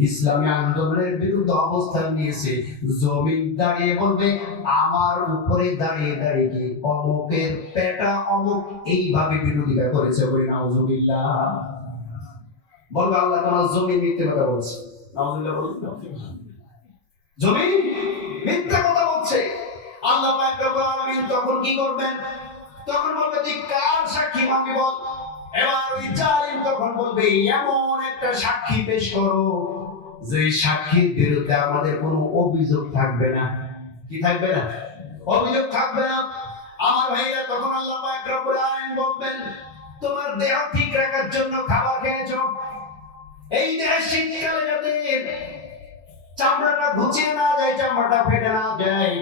ইসলামী আন্দোলনের বিরুদ্ধে অবস্থান নিয়েছে, জমিন দাঁড়িয়ে বলবে আমার উপরে দাঁড়িয়ে দাঁড়িয়ে কি অমুকের পেটা অমুক এইভাবে বিরোধিতা করেছে, বলি নাউজুবিল্লাহ, বলবে আল্লাহ তোমার জমিন মিথ্যে কথা বলছে, নাউজুবিল্লাহ বলুন, জমিন মিথ্যা কথা বলছে। আল্লাহ পাক রব্বুল আলামিন তখন কি করবেন? তখন বলবে তুই কার সাক্ষী মানবি বল। এবার ওই জালিম তখন বলবে এমন একটা সাক্ষী পেশ করো যে সাক্ষীর বিরুদ্ধে আমাদের কোনো অভিযোগ থাকবে না। কি থাকবে না? অভিযোগ থাকবে না। আমার ভাইরা তখন আল্লাহ পাক রব্বুল আলামিন বলবেন তোমার দেহ ঠিক রাখার জন্য খাবার খেয়েছো, এই দেহের শীতকালে যাতে চামড়াটা ঘুচিয়ে না যায়, চামড়াটা ফেটে না যায়,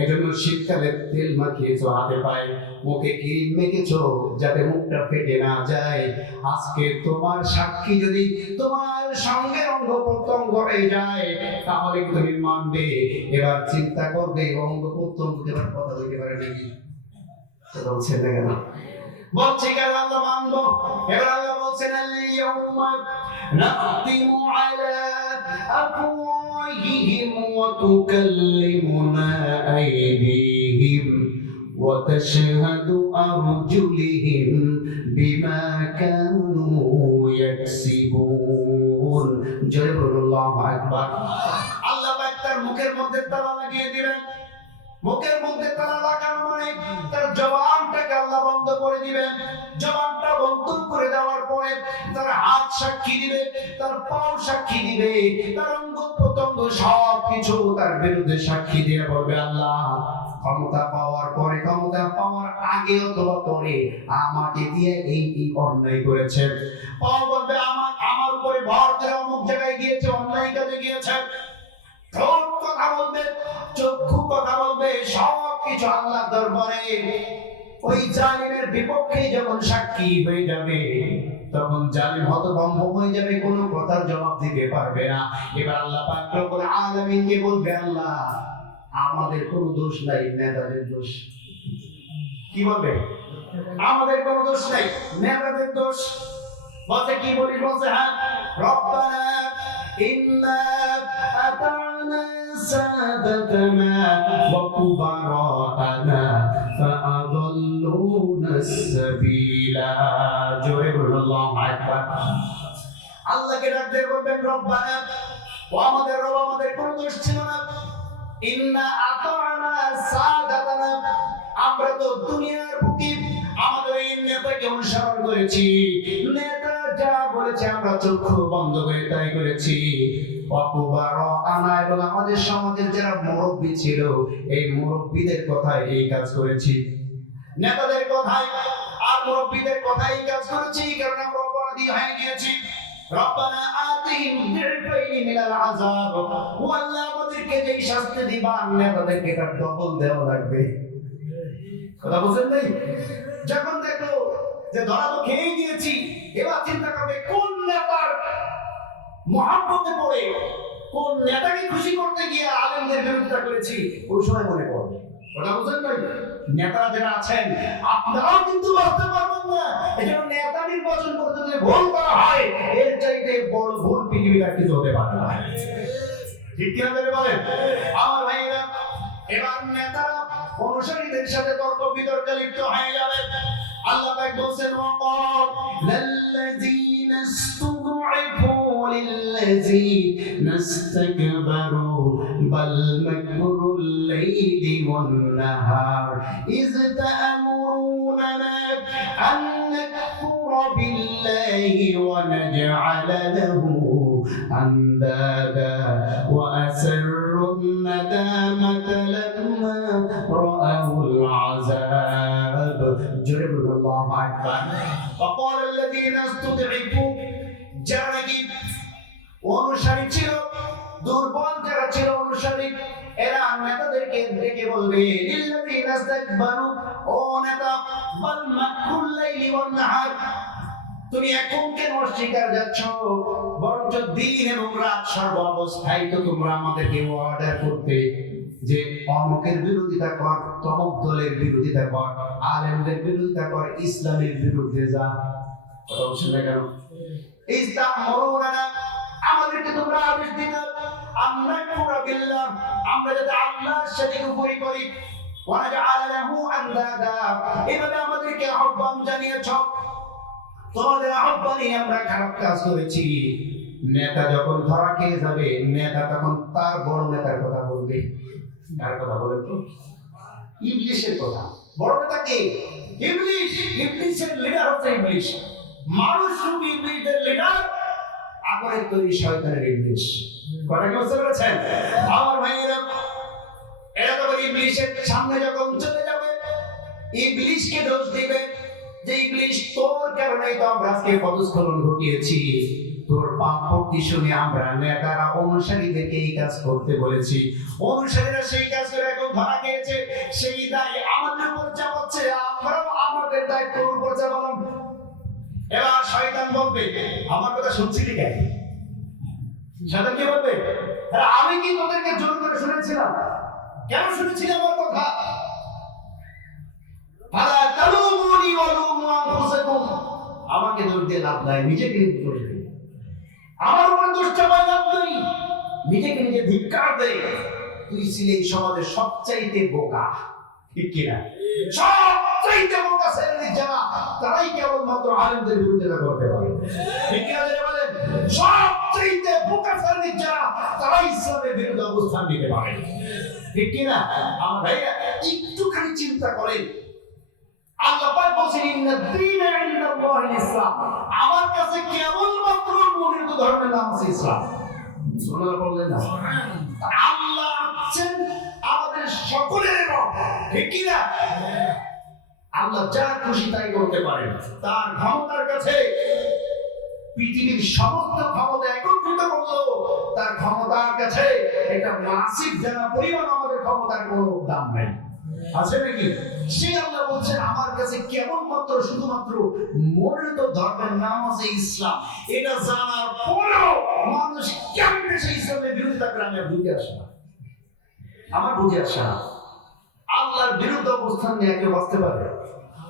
এজন্য শীতকালে তেল মাখিয়েছো হাতে পায়ে, মুখে ক্রিম মেখেছো যাতে মুখটা ফেটে না যায়। আজকে তোমার সাক্ষী যদি তোমার সঙ্গে অঙ্গ প্রত্যঙ্গ হয়ে যায় তাহলে কি তুমি মানবে? এবার চিন্তা করবে অঙ্গ প্রত্যঙ্গ এবার কথা বলতে পারে নাকি? কথা বলছেন না কেন? বলছে কেন আল্লাহ মানবো? এবার আল্লাহ বলছেন আল-ইয়াউমা নাখতিমু আলা আফওয়াহিহিম ওয়া তুকাল্লিমুনা আইদিহিম ওয়া তাশহাদু আরজুলিহিম বিমা কানু ইয়াকসিবুন। জোরে বলুন আল্লাহু আকবার। আল্লাহ পাক তার মুখের মধ্যে তালা লাগিয়ে দিবেন। মুখের মধ্যে তালা লাগানো মানে তার জবানটাকে আল্লাহ বন্ধ করে দিবেন। জবানটা বন্ধ করে দেওয়ার পরে তার হাত সাক্ষী দিবে, তার পাও সাক্ষী দিবে, তার অঙ্গ প্রত্যঙ্গ সবকিছু তার বিরুদ্ধে সাক্ষী দিয়ে বলবে আল্লাহ ক্ষমতা পাওয়ার পরে, ক্ষমতা পাওয়ার আগে অথবা পরে আমাকে দিয়ে এই অন্যায় করেছে। পাও বলবে আমার উপরে ভর করে অমুক জায়গায় গিয়েছে, অন্যায় কাজে গিয়েছে। ঠোঁট কথা বলবে, চক্ষু কথা বলবে, সবকিছু আল্লাহ দরবারে ওই জালিমের বিপক্ষে যখন সাক্ষী হয়ে যাবে তখন জালিম হতভম্ব হয়ে যাবে, কোনো কথার জবাব দিতে পারবে না। এবার আল্লাহ পাক রব্বুল আলামিনকে বলবে আল্লাহ আমাদের কোনো দোষ নাই, নেতাদের দোষ। কি বলবে? আমাদের কোনো দোষ নাই, নেতাদের দোষ। বলছে কি বলিস? বলছে হ্যাঁ রব্বানা ইন্না আতা'না সাদাতানা ওয়া কুবারা'না ফাআদাল্লুনা আস-সাবিলা। জোরে বলুন আল্লাহু আকবার। আল্লাহকে ডাকতে বলবেন রব্বানা, ও আমাদের রব, আমাদের কোনো দোষ ছিল না। ইন্না আতা'না সাদাতানা, আমরা তো দুনিয়ার বুকে আমাদের এই নেতাকে অনুসরণ করেছি, নেতা যা বলেছে আমরা চক্ষু বন্ধ করে তাই করেছি। এবং আমাদের সমাজের যারা মুরব্বী ছিল এই মুরব্বীদের কথায় এই কাজ করেছি, নেতাদের কথায় আর মুরব্বীদের কথায় এই কাজ করেছি, কারণ আমরা অপরাধী হয়ে গিয়েছি। রব্বানা আতিহিম দিরফাইনি মিনাল আযাব, ওয়া আল্লাহ আমাদেরকে যেই শাস্তি দিবা নেতাদেরকে তার ডবল দেওয়া লাগবে। কথা বুঝেন নাই? যখন দেখো যে ধরা তো খেয়ে গিয়েছি, এবার চিন্তা করবে কোন নেতার মহাব্বতে পড়ে, কোন নেতাকে খুশি করতে গিয়ে আলেমদের বিরোধিতা করেছি, ওই সময় মনে পড়বে। কথা বুঝলেন ভাই? নেতারা যারা আছেন আপনারাও কিন্তু বাঁচতে পারবেন না। এজন্য নেতা নির্বাচন করতে যদি ভুল করা হয়, এর চাইতে বড় ভুল পৃথিবীতে আর কিছু হতে পারে না। ঠিক কিনা বলেন আমার ভাইয়েরা? এবার নেতারা অনুসারীদের সাথে তর্ক বিতর্কে লিপ্ত হয়ে যাবে। আল্লাহ পাক বলেন ওয়াল্লাযীনা ইসতুদঈফু লিল্লাযীনা ইসতাকবারু বাল মাকরুল লাইলি ওয়ান নাহার ইয তা'মুরুনা আন নাকফুরা বিল্লাহি ওয়া নাজ'আলা লাহু আন্দাদা ওয়া আসররুন নাদামাতা লাম্মা রাআউল আযাব। জোরে বলুন আল্লাহু আকবার। وقال الذين استضعفوا, যারা নাকি অনুসারী ছিল, দুর্বল যারা ছিল অনুসারী, এরা নেতাদেরকে ডেকে বলবে লিল্লাযীনা ইসতাকবারু, ও নেতা, বাল মাকরুল লাইলি ওয়ান নাহার, তুমি এখন কেন অস্বীকার যাচ্ছ? বরঞ্চ দিন এবং রাত সর্ব অবস্থায় তো তোমরা আমাদেরকে অর্ডার করতে যে অমুকের বিরোধিতা কর, তমুক দলের বিরোধিতা কর, আলেমদের বিরোধিতা কর, ইসলামের বিরুদ্ধে যা। কথা বলছেন না কেন? ইস্তামরুনা, আমাদেরকে তোমরা আদেশ দিতে, আমরা কুরা বিল্লাহ, আমরা যাতে আল্লাহর সাথে কুফরি করি, ওয়া নাজআলা লাহু আন্দাদা, এভাবে আমাদেরকে আহ্বান জানিয়েছ। তোমাদের আহ্বানে আমরা খারাপ কাজ করেছি। নেতা যখন ধরা খেয়ে যাবে, নেতা তখন তার বড় নেতার কথা বলবে। কার কথা বলে তো? ইবলিশের কথা। বড় নেতা কে? ইবলিশ। ইবলিশের লিডার হচ্ছে ইবলিশ। মানুষ রূপী ইবলিশের লিডার আগের তৈরি শয়তানের ইবলিশ। কথা কি বুঝতে পেরেছেন আমার ভাইয়েরা? এরা তখন ইবলিশের সামনে যখন চলে যাবে, ইবলিশকে দোষ দিবে যে ইবলিশ, তোর কারণেই তো আমরা আজকে পদস্খলন ঘটিয়েছি, তোর পাপ ভক্তি শুনে আমরা নেতারা অনুসারীদেরকে এই কাজ করতে বলেছি, অনুসারীরা সেই কাজ করে এখন ধরা খেয়েছে, সেই দায় আমাদের উপর চাপাচ্ছে, আমরাও আমাদের দায়িত্বের উপর চাপালাম। এবার শয়তান বলবে, আমার কথা শুনছিলি কেন? শয়তান কি বলবে? আরে আমি কি তোদেরকে জোর করে শুনেছিলাম? কেন শুনেছিলি আমার কথা? ফালা তালুমুনি ওয়া লুমু আনফুসাকুম, আমাকে দোষ দিয়ে লাভ নাই, নিজেকে দোষ দিই। আমার উপর দোষ চাপাই লাভ নাই, নিজেকে নিজে ধিক্কার দে। তুই ছিলি এই সমাজের সবচাইতে বোকা, ঠিক কিনা? সবচাইতে বোকা শ্রেণীর যারা, তারাই কেবলমাত্র আলেমদের বিরোধিতা করতে পারে, ঠিক কিনা বলেন? সবচাইতে বোকা শ্রেণীর যারা, তারাই ইসলামের বিরুদ্ধে অবস্থান নিতে পারে, ঠিক কিনা? আমার ভাইরা একটুখানি চিন্তা করেন, আল্লাহ পাক বলেন ইন্নাদ-দীনা ইনদাল্লাহিল ইসলাম, আমার কাছে কেবলমাত্র মনোনীত ধর্মের নাম আছে ইসলাম। সুবহানাল্লাহ বললেন না? আল্লাহ আছেন আমাদের সকলের রব, ঠিক কি না? আল্লাহ যা খুশি তাই করতে পারেন, তার ক্ষমতার কাছে পৃথিবীর সমস্ত ক্ষমতা একত্রিত করলো, তার ক্ষমতার কাছে একটা মাসিক জানা পরিমাণ আমাদের ক্ষমতার কোনো দাম নাই, আছে নাকি? সেই আল্লাহ বলছেন আমার কাছে কেবলমাত্র শুধুমাত্র মনোনীত ধর্মের নাম আছে ইসলাম। এটা জানার পরেও মানুষ কেমনে সেই ইসলামের বিরোধিতা করে, আমি বুঝে আসে না, আমার বুঝে আসে না। আল্লাহর বিরুদ্ধে অবস্থান নিয়ে কেউ বাঁচতে পারবে?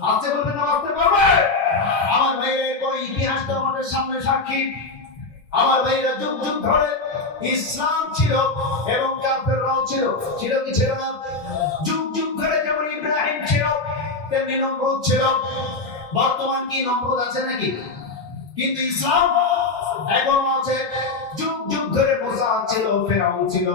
আসতে বলবে না, বাঁচতে পারবে? আমার ভাইয়ের এরপর ইতিহাসটা আমাদের সামনে সাক্ষী। আমার ভাইয়েরা যুগ যুগ ধরে ইসলাম ছিল এবং কাফেররাও ছিল, ছিল কি ছিল না? যুগ যুগ ধরে যেমন ইব্রাহিম ছিল, তেমনি নমরুদ ছিল। বর্তমান কি নমরুদ আছে নাকি? কিন্তু ইসলাম এখনো আছে। যুগ যুগ ধরে মুসা ছিল, ফেরাউন ছিল,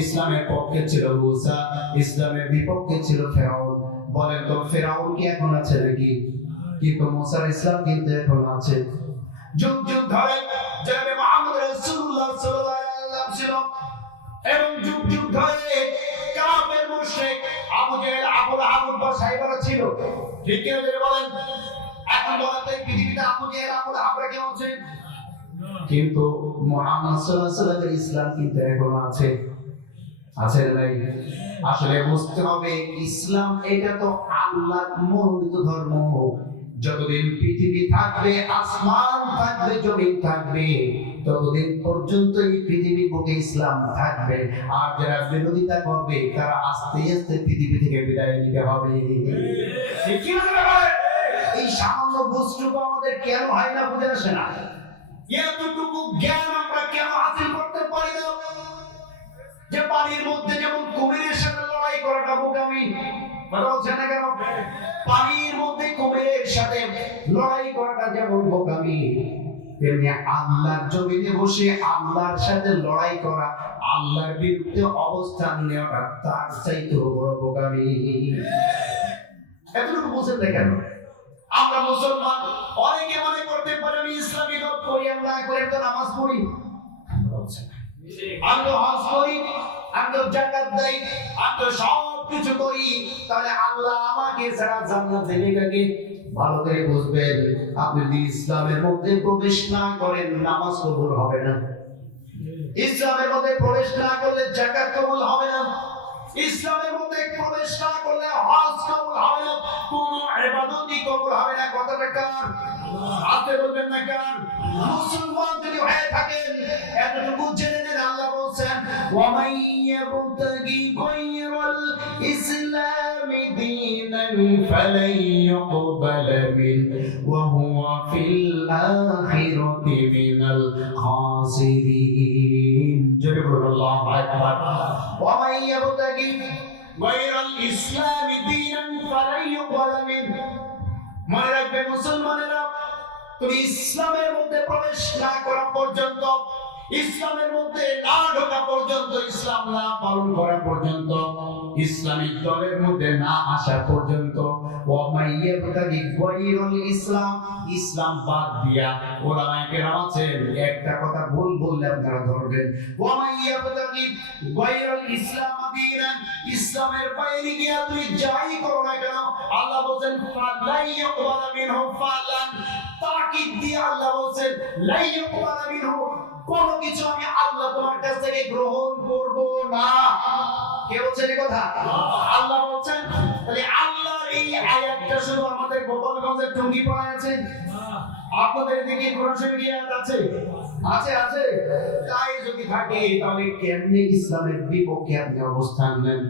ইসলামের পক্ষে ছিল মুসা, ইসলামের বিপক্ষে ছিল ফেরাউন। বলেন তো ফেরাউন কি এখন আছে নাকি? কিন্তু মুসার ইসলাম কিন্তু এখন আছে। যুগ যুগ ধরে জনাবে মুহাম্মদ রাসূলুল্লাহ সাল্লাল্লাহু আলাইহি ওয়াসাল্লাম ছিল এবং যুগ যুগ ধরে কাফের মুশরিক আবু জেহেল, আবু লাহাব বা সাইবারা ছিল, ঠিক কি না বলেন? এখন বলেন তো পৃথিবীতে আবু জেহেল, আবু লাহাবরা কেউ আছে? কিন্তু মুহাম্মদ সাল্লাল্লাহু আলাইহি ওয়াসাল্লামের ইসলাম কিন্তু এখনো আছে, আছে নাই? আসলে বুঝতে হবে ইসলাম এটা তো আল্লাহর মনোনীত ধর্ম, যতদিন পৃথিবী থাকবে, আসমান থাকবে, জমিন থাকবে, ততদিন পর্যন্ত এই পৃথিবীর বুকে ইসলাম থাকবে। আর যারা বিরোধিতা করবে তারা আস্তে আস্তে পৃথিবী থেকে বিদায় নিতে হবে। এই সামান্য বুঝটুকু আমাদের কেন হয় না, বুঝে আসে না? এতটুকু জ্ঞান আমরা কেন হাসিল করতে পারি না? যে পানির মধ্যে যেমন কুমিরের সাথে লড়াই করাটা বোকামি, কথা বলছেন না কেন? পানির মধ্যে কুমিরের সাথে লড়াই করাটা যেমন বোকামি, তেমনি আল্লাহর জমিনে বসে আল্লাহর সাথে লড়াই করা, আল্লাহর বিরুদ্ধে অবস্থান নেওয়াটা তার চাইতেও বড় বোকামি। এতটুকু বুঝেন না কেন? আমরা মুসলমান, অনেকে মনে করতে পারে আমি ইসলামী দল করি, আমরা করে তো নামাজ পড়ি, আমি তো হজ করি, আমি তো যাকাত দেই, আমি তো সব কিছু করি, তাহলে আল্লাহ আমাকে ছাড়া জান্নাত দেবে কাকে? ভালো করে বুঝবেন, আপনি যদি ইসলামের মধ্যে প্রবেশ না করেন, নামাজ কবুল হবে না। ইসলামের মধ্যে প্রবেশ না করলে যাকাত কবুল হবে না। ইসলামের মধ্যে প্রবেশ না করলে হজ কবুল হবে না, কোন ইবাদতই কবুল হবে না। কথাটা কার? আপনি বলবেন না কার? মুসলমান যদি হয়ে থাকেন, এতটুকু জেনে নেন, আল্লাহ বলছেন ওয়া মান ইয়াবতাগি গায়রাল ইসলামি দীনান ফালান ইউকবাল মিন ওয়া হুয়া ফিল আখিরাতি মিনাল খাসিরিন। জোরে বলুন আল্লাহু আকবার। ওয়া মান ইয়াবতাগি গায়রাল ইসলামি দীনান ফালান ইউকবাল মিন। মনে রাখবে মুসলমানেরা, তুমি ইসলামের মধ্যে প্রবেশ না করা পর্যন্ত, ইসলামের মধ্যে না ঢোকা পর্যন্ত, ইসলাম না পালন করা পর্যন্ত, ইসলামিক দলের মধ্যে না আসা পর্যন্ত, ইসলাম, ইসলাম বাদ দিয়া ওলামায়ে কেরাম আছেন, একটা কথা ভুল বললে আপনারা ধরবেন, ইসলামের বাইরে গিয়া তুই যাই করো না কেন, আল্লাহ বলেন ফালাই ইয়াকবালা মিনহু ফালান, তাকিদ দিয়ে আল্লাহ বলেন লা ইয়াকবালা মিনহু, কোন কিছু আমি আল্লাহ তোমার কাছ থেকে গ্রহণ করব না। কে বলছেন এই কথা? আল্লাহ বলছেন। তাহলে আল্লাহর এই আয়াতটা শুধু আমাদের গোপালগঞ্জের টঙ্গী পাড়ায় আছে? আপনাদের দিকে কোরআন কি আয়াত আছে? আছে, আছে। তাই যদি থাকে, তাহলে কেমনে ইসলামের বিপক্ষে আপনি অবস্থান নেন?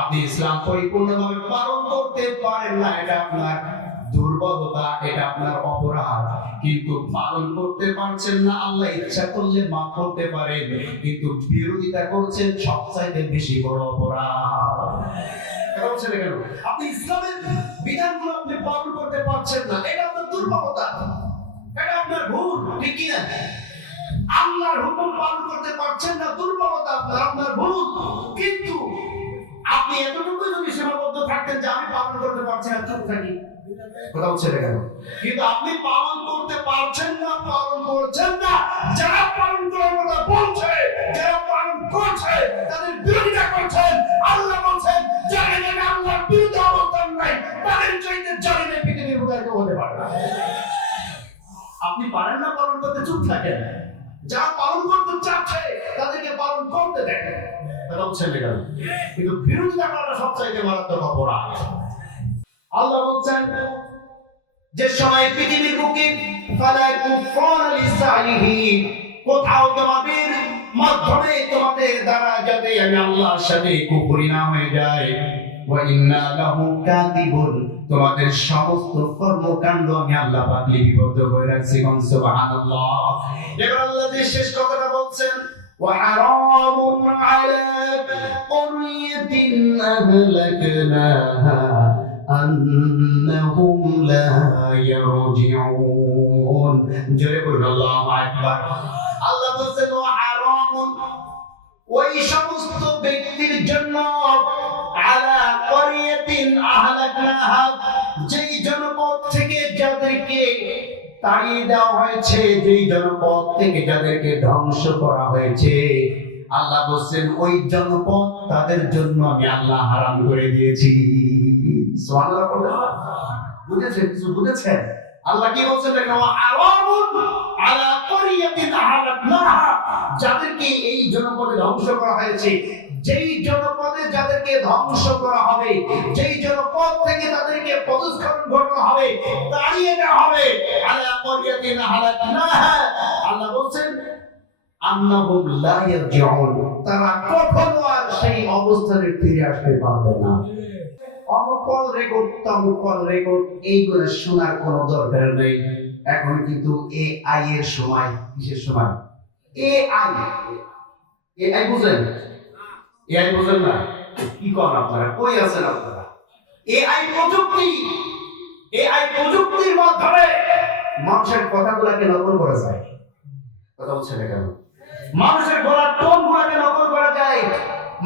আপনি ইসলাম পরিপূর্ণভাবে পালন করতে পারেন না, এটা আপনার দুর্বলতা, এটা আপনার অপরাধ। কিন্তু পালন করতে পারছেন না, আল্লাহ ইচ্ছা করলে মাফ করতে পারেন, কিন্তু বিরোধিতা করছেন, সবচাইতে বেশি বড় অপরাধ। আপনি ইসলামের বিধানগুলো আপনি পালন করতে পারছেন না, এটা আপনার দুর্বলতা, এটা আপনার ভুল, ঠিক কি না? আল্লাহর হুকুম পালন করতে পারছেন না, দুর্বলতা আপনার, আপনার ভুল। কিন্তু আপনি এতটুকু যদি সীমাবদ্ধ থাকতেন যে আমি পালন করতে পারছি না, চুপ থাকি, কথা হচ্ছে না কেন? কিন্তু আপনি পালন করতে পারছেন না, পালন করছেন না, যারা পালন করার কথা বলছে, যারা পালন করছে, তাদের বিরোধিতা করছেন। আল্লাহ বলছেন যারা যারা আল্লাহর বিরুদ্ধে অবস্থান নাই, তাদের চাইতে জানেন পৃথিবীর বুকে কেউ হতে পারে না। আপনি পারেন না পালন করতে, চুপ থাকেন। যারা পালন করতে চাচ্ছে তাদেরকে পালন করতে দেন, কথা হচ্ছে না কেন? কিন্তু বিরোধিতা করাটা সবচাইতে মারাত্মক অপরাধ। আল্লাহ বলছেন যে সময় পৃথিবীর বুকে কোথাও তোমাদের মাধ্যমে, তোমাদের দ্বারা যাতে আমি আল্লাহর সাথে কুফরি না হয়ে যায়, ওয়া ইন্না লাহু কাতিবুন, তোমাদের সমস্ত কর্মকাণ্ড আমি আল্লাহ পাক লিপিবদ্ধ করে রাখছি। সুবহানাল্লাহ। এবার আল্লাহ যে শেষ কথাটা বলছেন وحرام على قرية أهلكناها أنهم لا يرجعون। জোরে বলুন আল্লাহু আকবার। আল্লাহ বলেন وحرام, ওই সমস্ত ব্যক্তির জন্য, আলা করিয়াতিন আহলাকনাহা, যেই জনপদ থেকে যাদেরকে তাড়িয়ে দেওয়া হয়েছে, যেই জনপদ থেকে যাদেরকে ধ্বংস করা হয়েছে, আল্লাহ বলছেন ওই জনপদ তাদের জন্য আমি আল্লাহ হারাম করে দিয়েছি। সুবহানাল্লাহ। বুঝেছেন? কিছু বুঝেছেন? আল্লাহ কি বলছেন দেখো, আরামুন আলা করিয়াতিন আহলাকনাহা, যাদেরকে এই জনপদে ধ্বংস করা হয়েছে, যেই জনপদে যাদেরকে ধ্বংস করা হবে, যেই জনপদ থেকে তাদেরকে পদস্খলন ঘটানো হবে, তাড়িয়ে দেওয়া হবে। আলা ক্বরিয়াতিন হালাকনাহা, আল্লাহ বলেন আন্নাহুম লা ইয়ারজিউন, তারা কখনো আর সেই অবস্থানে ফিরে আসতে পারবে না। অমুকল রেকর্ড তমুকল রেকর্ড এইগুলো শোনার কোনো দরকার নেই। এখন কিন্তু এআই এর সময়। কিসের সময়? এআই। এআই বুঝেন? এআই বুঝেন না? কি করেন আপনারা? কই আছেন আপনারা? এআই প্রযুক্তির মাধ্যমে মানুষের কথাগুলোকে নকল করা যায়। কথা বলছেন না কেন? মানুষের গলার টোন গুলাকে নকল করা যায়,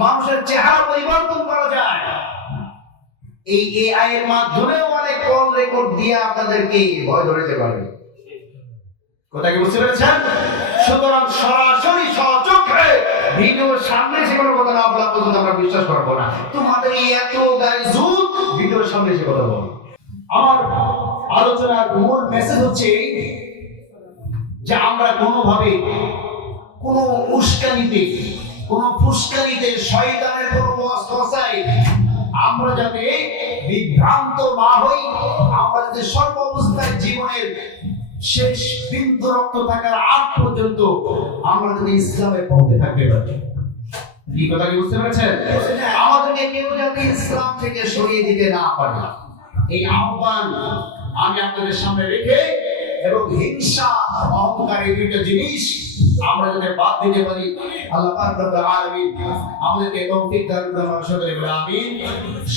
মানুষের চেহারা পরিবর্তন করা যায়। এই এআই এর মাধ্যমে অনেক কল রেকর্ড দিয়ে আপনাদেরকে ভয় ধরাতে পারবে। কথা কি বুঝতে পেরেছেন? সুতরাং সরাসরি সচক্ষে ভিডিওর সামনে এসে কোনো কথা না বলা পর্যন্ত আমরা বিশ্বাস করবো না। তোমাদের এই এত গায়ে জুত, ভিডিওর সামনে এসে কথা বলো। আমার আলোচনার মূল মেসেজ হচ্ছে যে আমরা কোনোভাবে কোনো উস্কানিতে, কোনো ফুসকানিতে, শয়তানের কোনো ওয়াসওয়াসায় আমরা যাতে বিভ্রান্ত না হই, আমরা যাতে সর্বাবস্থায় জীবনের শেষ বিন্দু রক্ত থাকার আগ পর্যন্ত আমরা যদি ইসলামের পক্ষে থাকতে পারি। কি কথা কি বুঝতে পেরেছেন? আমাদেরকে কেউ যাতে ইসলাম থেকে সরিয়ে দিতে না পারে, এই আহ্বান আমি আপনাদের সামনে রেখে, এবং হিংসা, অহংকার, এই দুইটা জিনিস আমরা যাতে বাদ দিতে পারি, আল্লাহ পাক রব্বুল আলামিন আমাদেরকে তৌফিক দান করুন। সকলে বলে আমিন।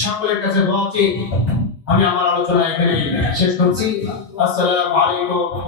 সকলের কাছে দোয়া চাই। আমি আমার আলোচনা এখানেই শেষ করছি। আসসালামু আলাইকুম।